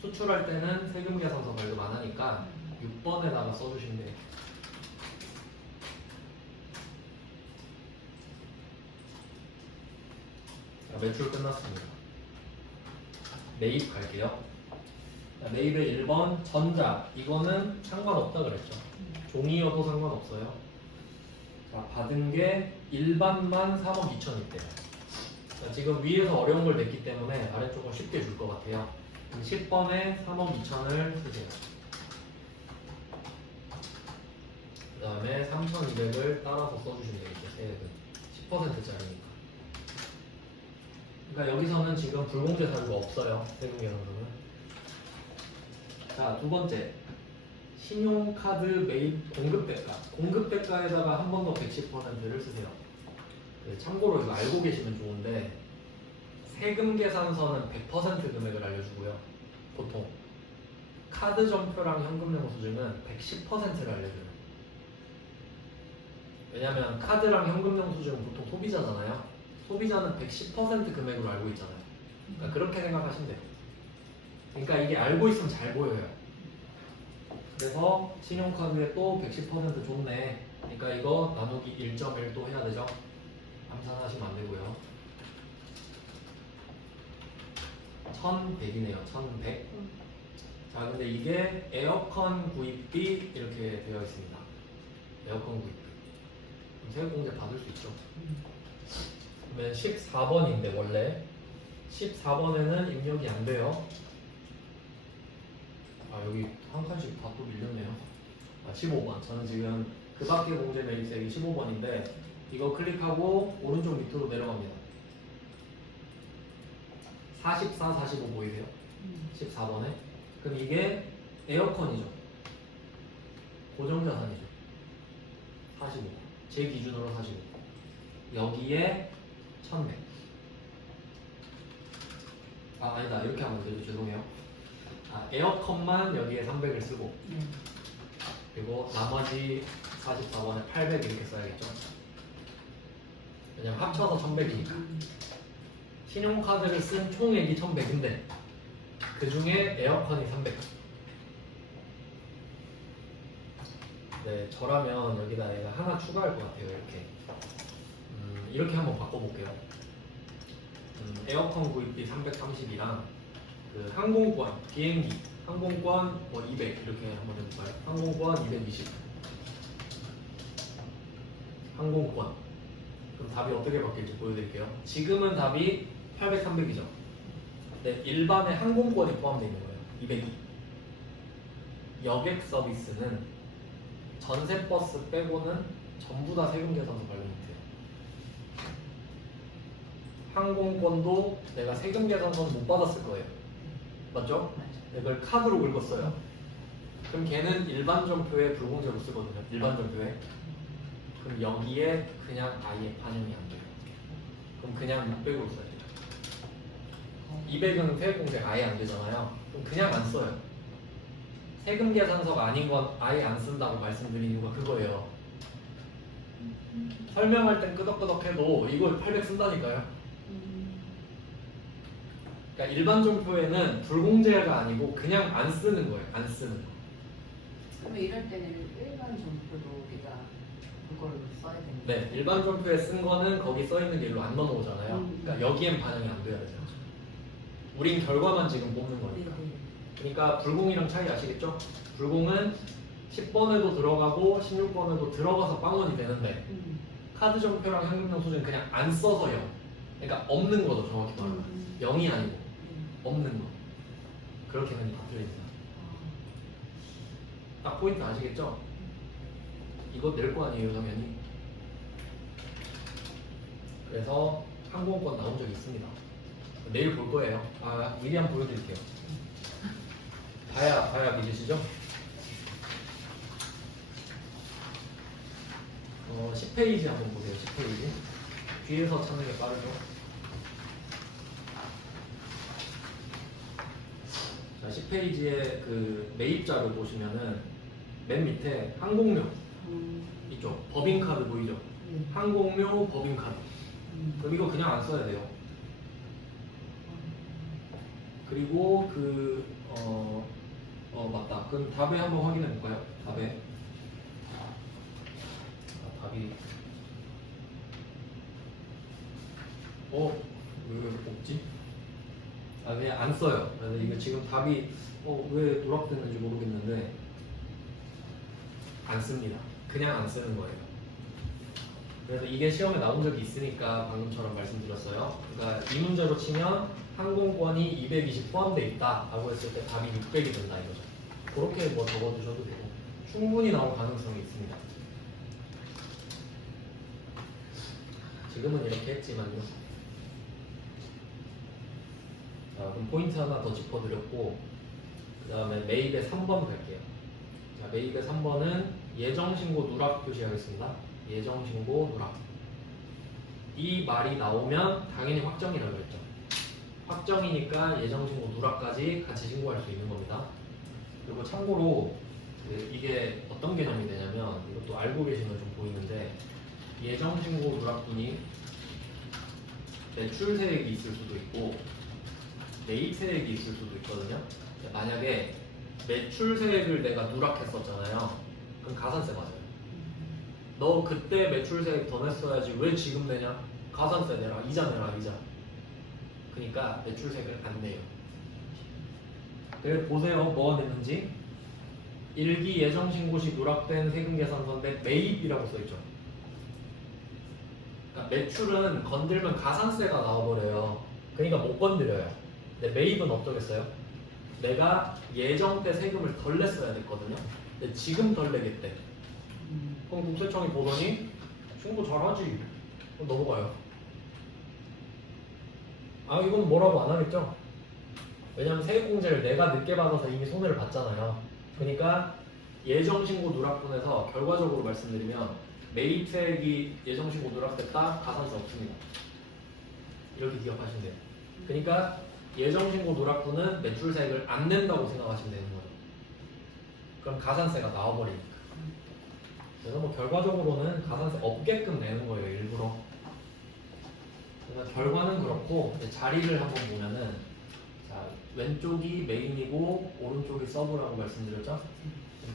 수출할 때는 세금 계산서 발급 안 하니까 6번에다가 써주시면 돼요. 자, 매출 끝났습니다. 매입 갈게요. 자, 매입의 1번 전자. 이거는 상관없다 그랬죠. 종이여도 상관없어요. 자, 받은 게 일반만 3억 2천 있대요. 자, 지금 위에서 어려운 걸 냈기 때문에 아래쪽은 쉽게 줄 것 같아요. 10번에 3억 2천을 쓰세요. 그 다음에 3,200을 따라서 써주시면 되겠죠. 세액은 10%짜리니까. 그러니까 여기서는 지금 불공제 사유가 없어요. 세금 계산서는. 자, 두 번째. 신용카드 매입 공급대가. 공급대가에다가 한 번 더 110%를 쓰세요. 참고로 이거 알고 계시면 좋은데 세금 계산서는 100% 금액을 알려주고요. 보통 카드 전표랑 현금 영수증은 110%를 알려줘요. 왜냐면 카드랑 현금 영수증은 보통 소비자잖아요. 소비자는 110% 금액으로 알고 있잖아요. 그러니까 그렇게 생각하시면 돼요. 그러니까 이게 알고 있으면 잘 보여요. 그래서 신용카드에 또 110% 좋네. 그러니까 이거 나누기 1.1도 해야 되죠. 암산하시면 안 되고요. 1,100이네요. 1,100. 자, 근데 이게 에어컨 구입비 이렇게 되어 있습니다. 에어컨 구입비. 세액공제 받을 수 있죠. 그러면 14번인데 원래 14번에는 입력이 안 돼요. 아, 여기 한 칸씩 다 또 밀렸네요. 아, 15번. 저는 지금 그 밖에 공제 매입세액이 15번인데 이거 클릭하고 오른쪽 밑으로 내려갑니다. 44, 45 보이세요? 14번에. 그럼 이게 에어컨이죠. 고정자산이죠. 45. 제 기준으로 45. 여기에 1,100. 아, 아니다. 이렇게 하면 안 되죠. 죄송해요. 아, 에어컨만 여기에 300을 쓰고 그리고 나머지 44번에 800 이렇게 써야겠죠. 왜냐면 합쳐서 1,100이니까. 신용카드를 쓴 총액이 1,100인데 그 중에 에어컨이 300. 네, 저라면 여기다 내가 하나 추가할 것 같아요. 이렇게 한번 바꿔볼게요. 에어컨 구입비 330이랑 그 항공권, 비행기, 항공권 뭐 200 이렇게 한번 해볼까요? 항공권 220. 항공권. 그럼 답이 어떻게 바뀔지 보여드릴게요. 지금은 답이 800, 300이죠. 네, 일반의 항공권이 포함되어 있는 거예요. 202. 여객 서비스는 전세버스 빼고는 전부 다 세금 계산서 관리 못해요. 항공권도 내가 세금 계산서는 못 받았을 거예요. 맞죠? 이걸 카드로 긁었어요. 그럼 걔는 일반 점표에 불공제로 쓰거든요. 일반 점표에. 그럼 여기에 그냥 아예 반영이 안 돼요. 그럼 그냥 600으로 써야 돼요. 200은 세액공제가 아예 안 되잖아요. 그럼 그냥 안 써요. 세금 계산서가 아닌 건 아예 안 쓴다고 말씀드린 이유가 그거예요. 설명할 땐 끄덕끄덕해도 이걸 800 쓴다니까요. 그러니까 일반 점표에는 불공제가 아니고 그냥 안 쓰는 거예요. 안 쓰는 거. 그러면 이럴 때는 일반 점표도 우리가 그걸 써야 되는 네, 일반 점표에 쓴 거는 거기 써 있는 게 일로 안 넘어오잖아요. 그러니까 여기엔 반영이 안 돼야 되죠. 우린 결과만 지금 뽑는 거니까. 그러니까 불공이랑 차이 아시겠죠? 불공은 10번에도 들어가고 16번에도 들어가서 빵원이 되는데 카드 점표랑 현금령 수준은 그냥 안 써서 0. 그러니까 없는 거죠, 정확히 말하면. 0이 아니고 없는 거. 그렇게 흔히 바틀립니다. 딱 포인트 아시겠죠? 이거 낼 거 아니에요, 당연히. 그래서 항공권 나온 적이 있습니다. 내일 볼 거예요. 아, 미리 한번 보여드릴게요. 봐야 믿으시죠? 10페이지 한번 보세요. 10페이지. 뒤에서 찾는 게 빠르죠? 자, 10페이지에 그 매입자를 보시면은 맨 밑에 항공료 이쪽 법인카드 보이죠? 항공료 법인카드. 그럼 이거 그냥 안 써야 돼요. 그리고 맞다. 그럼 답에 한번 확인해 볼까요? 답에. 답이 왜 없지? 그냥 안 써요. 그래서 이거 지금 답이 왜 누락됐는지 모르겠는데 안 씁니다. 그냥 안 쓰는 거예요. 그래서 이게 시험에 나온 적이 있으니까 방금처럼 말씀드렸어요. 그러니까 이 문제로 치면 항공권이 220 포함되어 있다 라고 했을 때 답이 600이 된다 이거죠. 그렇게 뭐 적어두셔도 되고 충분히 나올 가능성이 있습니다. 지금은 이렇게 했지만요. 자, 그럼 포인트 하나 더 짚어드렸고 그 다음에 매입의 3번 갈게요. 자, 매입의 3번은 예정신고 누락 표시하겠습니다. 예정신고 누락. 이 말이 나오면 당연히 확정이라고 했죠. 확정이니까 예정신고 누락까지 같이 신고할 수 있는 겁니다. 그리고 참고로 이게 어떤 개념이 되냐면 이것도 알고 계시면 좀 보이는데 예정신고 누락분이 매출세액이 있을 수도 있고 매입세액이 있을 수도 있거든요. 만약에 매출세액을 내가 누락했었잖아요. 그럼 가산세 맞아요. 너 그때 매출세액 더 냈어야지 왜 지금 내냐? 가산세 내라, 이자 내라, 이자. 그러니까 매출세액을 안 내요. 그래서 보세요, 뭐가 됐는지. 일기 예정신고 시 누락된 세금계산서인데 매입이라고 써있죠. 그러니까 매출은 건들면 가산세가 나와버려요. 그러니까 못 건드려요. 근데 매입은 어떠겠어요? 내가 예정 때 세금을 덜 냈어야 됐거든요. 근데 지금 덜 내겠대. 그럼 국세청이 보더니 신고 잘하지. 그럼 넘어가요. 이건 뭐라고 안 하겠죠? 왜냐면 세액공제를 내가 늦게 받아서 이미 손해를 봤잖아요. 그러니까 예정신고 누락분에서 결과적으로 말씀드리면 매입세액이 예정신고 누락됐다, 가산세 없습니다. 이렇게 기억하시면 돼요. 그러니까 예정신고 누락분은 매출세액을 안 낸다고 생각하시면 되는 거예요. 그럼 가산세가 나와버리니까. 그래서 뭐 결과적으로는 가산세 없게끔 내는 거예요, 일부러. 그래서 결과는 그렇고 자리를 한번 보면은 자, 왼쪽이 메인이고 오른쪽이 서브라고 말씀드렸죠?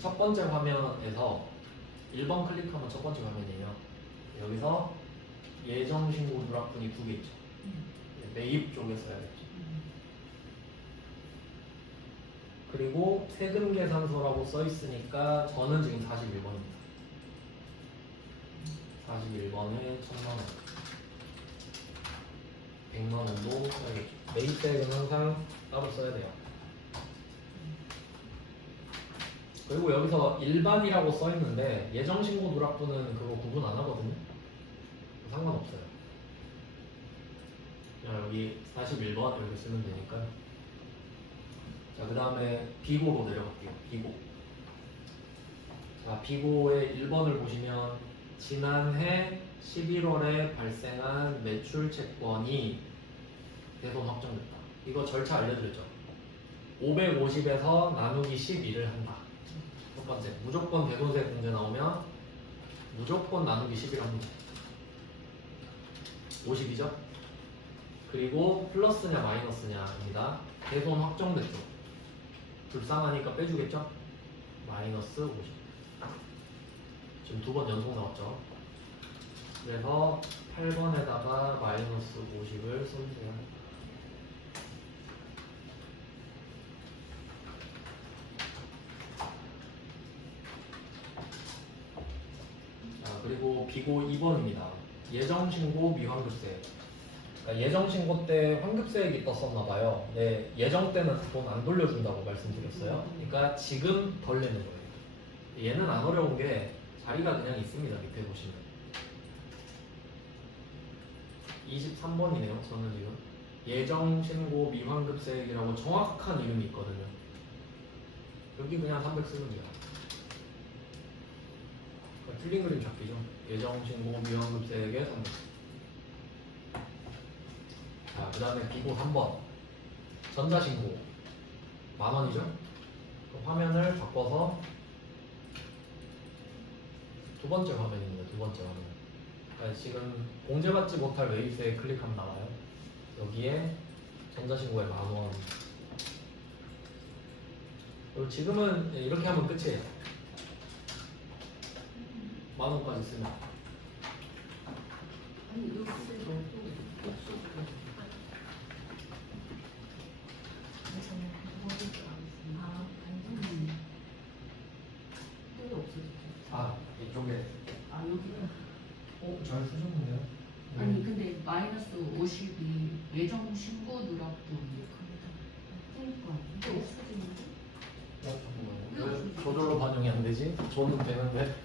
첫 번째 화면에서 1번 클릭하면 첫 번째 화면이에요. 여기서 예정신고 누락분이 두 개 있죠. 매입 쪽에 써야겠죠. 그리고 세금계산서라고 써있으니까 저는 지금 41번입니다. 41번에 1000만원 100만원도 써야겠죠. 매입세액은 항상 따로 써야 돼요. 그리고 여기서 일반이라고 써 있는데 예정신고 누락부는 그거 구분 안 하거든요. 상관없어요. 그냥 여기 41번 이렇게 쓰면 되니까요. 자, 그 다음에 비고로 내려갈게요. 비고. 자, 비고의 1번을 보시면 지난해 11월에 발생한 매출 채권이 대손 확정됐다. 이거 절차 알려드렸죠. 550에서 나누기 12를 한다. 첫 번째, 무조건 대손세 공제 나오면 무조건 나누기 11을 합니다. 50이죠? 그리고 플러스냐 마이너스냐입니다. 대손 확정됐죠. 불쌍하니까 빼주겠죠? 마이너스 50. 지금 두 번 연속 나왔죠. 그래서 8번에다가 마이너스 50을 써주세요. 자, 그리고 비고 2번입니다. 예정신고 미환급세. 그러니까 예정신고 때 환급세액이 떴었나봐요. 네, 예정 때는 돈 안 돌려준다고 말씀드렸어요. 그러니까 지금 덜 내는 거예요. 얘는 안 어려운 게 자리가 그냥 있습니다. 밑에 보시면 23번이네요. 저는 지금 예정신고 미환급세액이라고 정확한 이름이 있거든요. 여기 그냥 300 쓰면 돼요. 그러니까 틀린 그림 잡기죠. 예정신고 미환급세액에 300. 자, 그 다음에 비고 3번 전자신고 만원이죠. 화면을 바꿔서 두 번째 화면입니다. 두 번째 화면. 그러니까 지금 공제받지 못할 외입세에 클릭하면 나와요. 여기에 전자신고에 만원. 그리고 지금은 이렇게 하면 끝이에요. 만원까지 쓰면. 아니 여기서 또 없어. 아, 또 없어졌죠. 아, 이쪽에. 아 여기가 잘 쓰셨는데요? 아니 근데 마이너스 50이 예정 신고 누락도 그러니까 이게 없어지는데 잠깐만요. 왜 저절로 반영이 안 되지? 저는 되는데.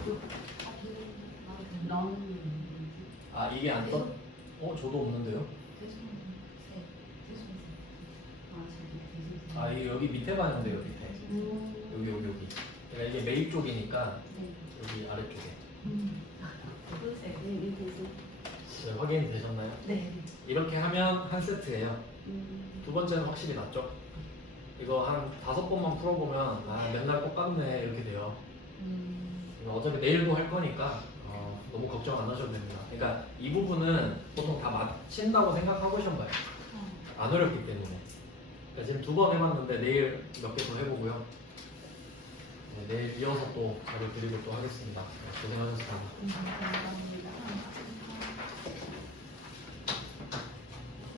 이걸 나오는 아, 이게 안 떠? 저도 없는데요? 아, 이게 여기 밑에 반영돼요, 밑에. 여기. 그러니까 이게 매입 쪽이니까 여기 아래쪽에. 네, 확인이 되셨나요? 네. 이렇게 하면 한 세트예요. 두 번째는 확실히 낫죠? 이거 한 5번만 풀어보면 맨날 똑같네 이렇게 돼요. 이거 어차피 내일도 할 거니까 너무 걱정 안 하셔도 됩니다. 그러니까 이 부분은 보통 다 맞힌다고 생각하고 시험봐요. 안 어렵기 때문에. 그러니까 지금 2번 해봤는데 내일 몇 개 더 해보고요. 네, 내일 이어서 또 자료 드리고 또 하겠습니다. 고생하셨습니다. 감사합니다.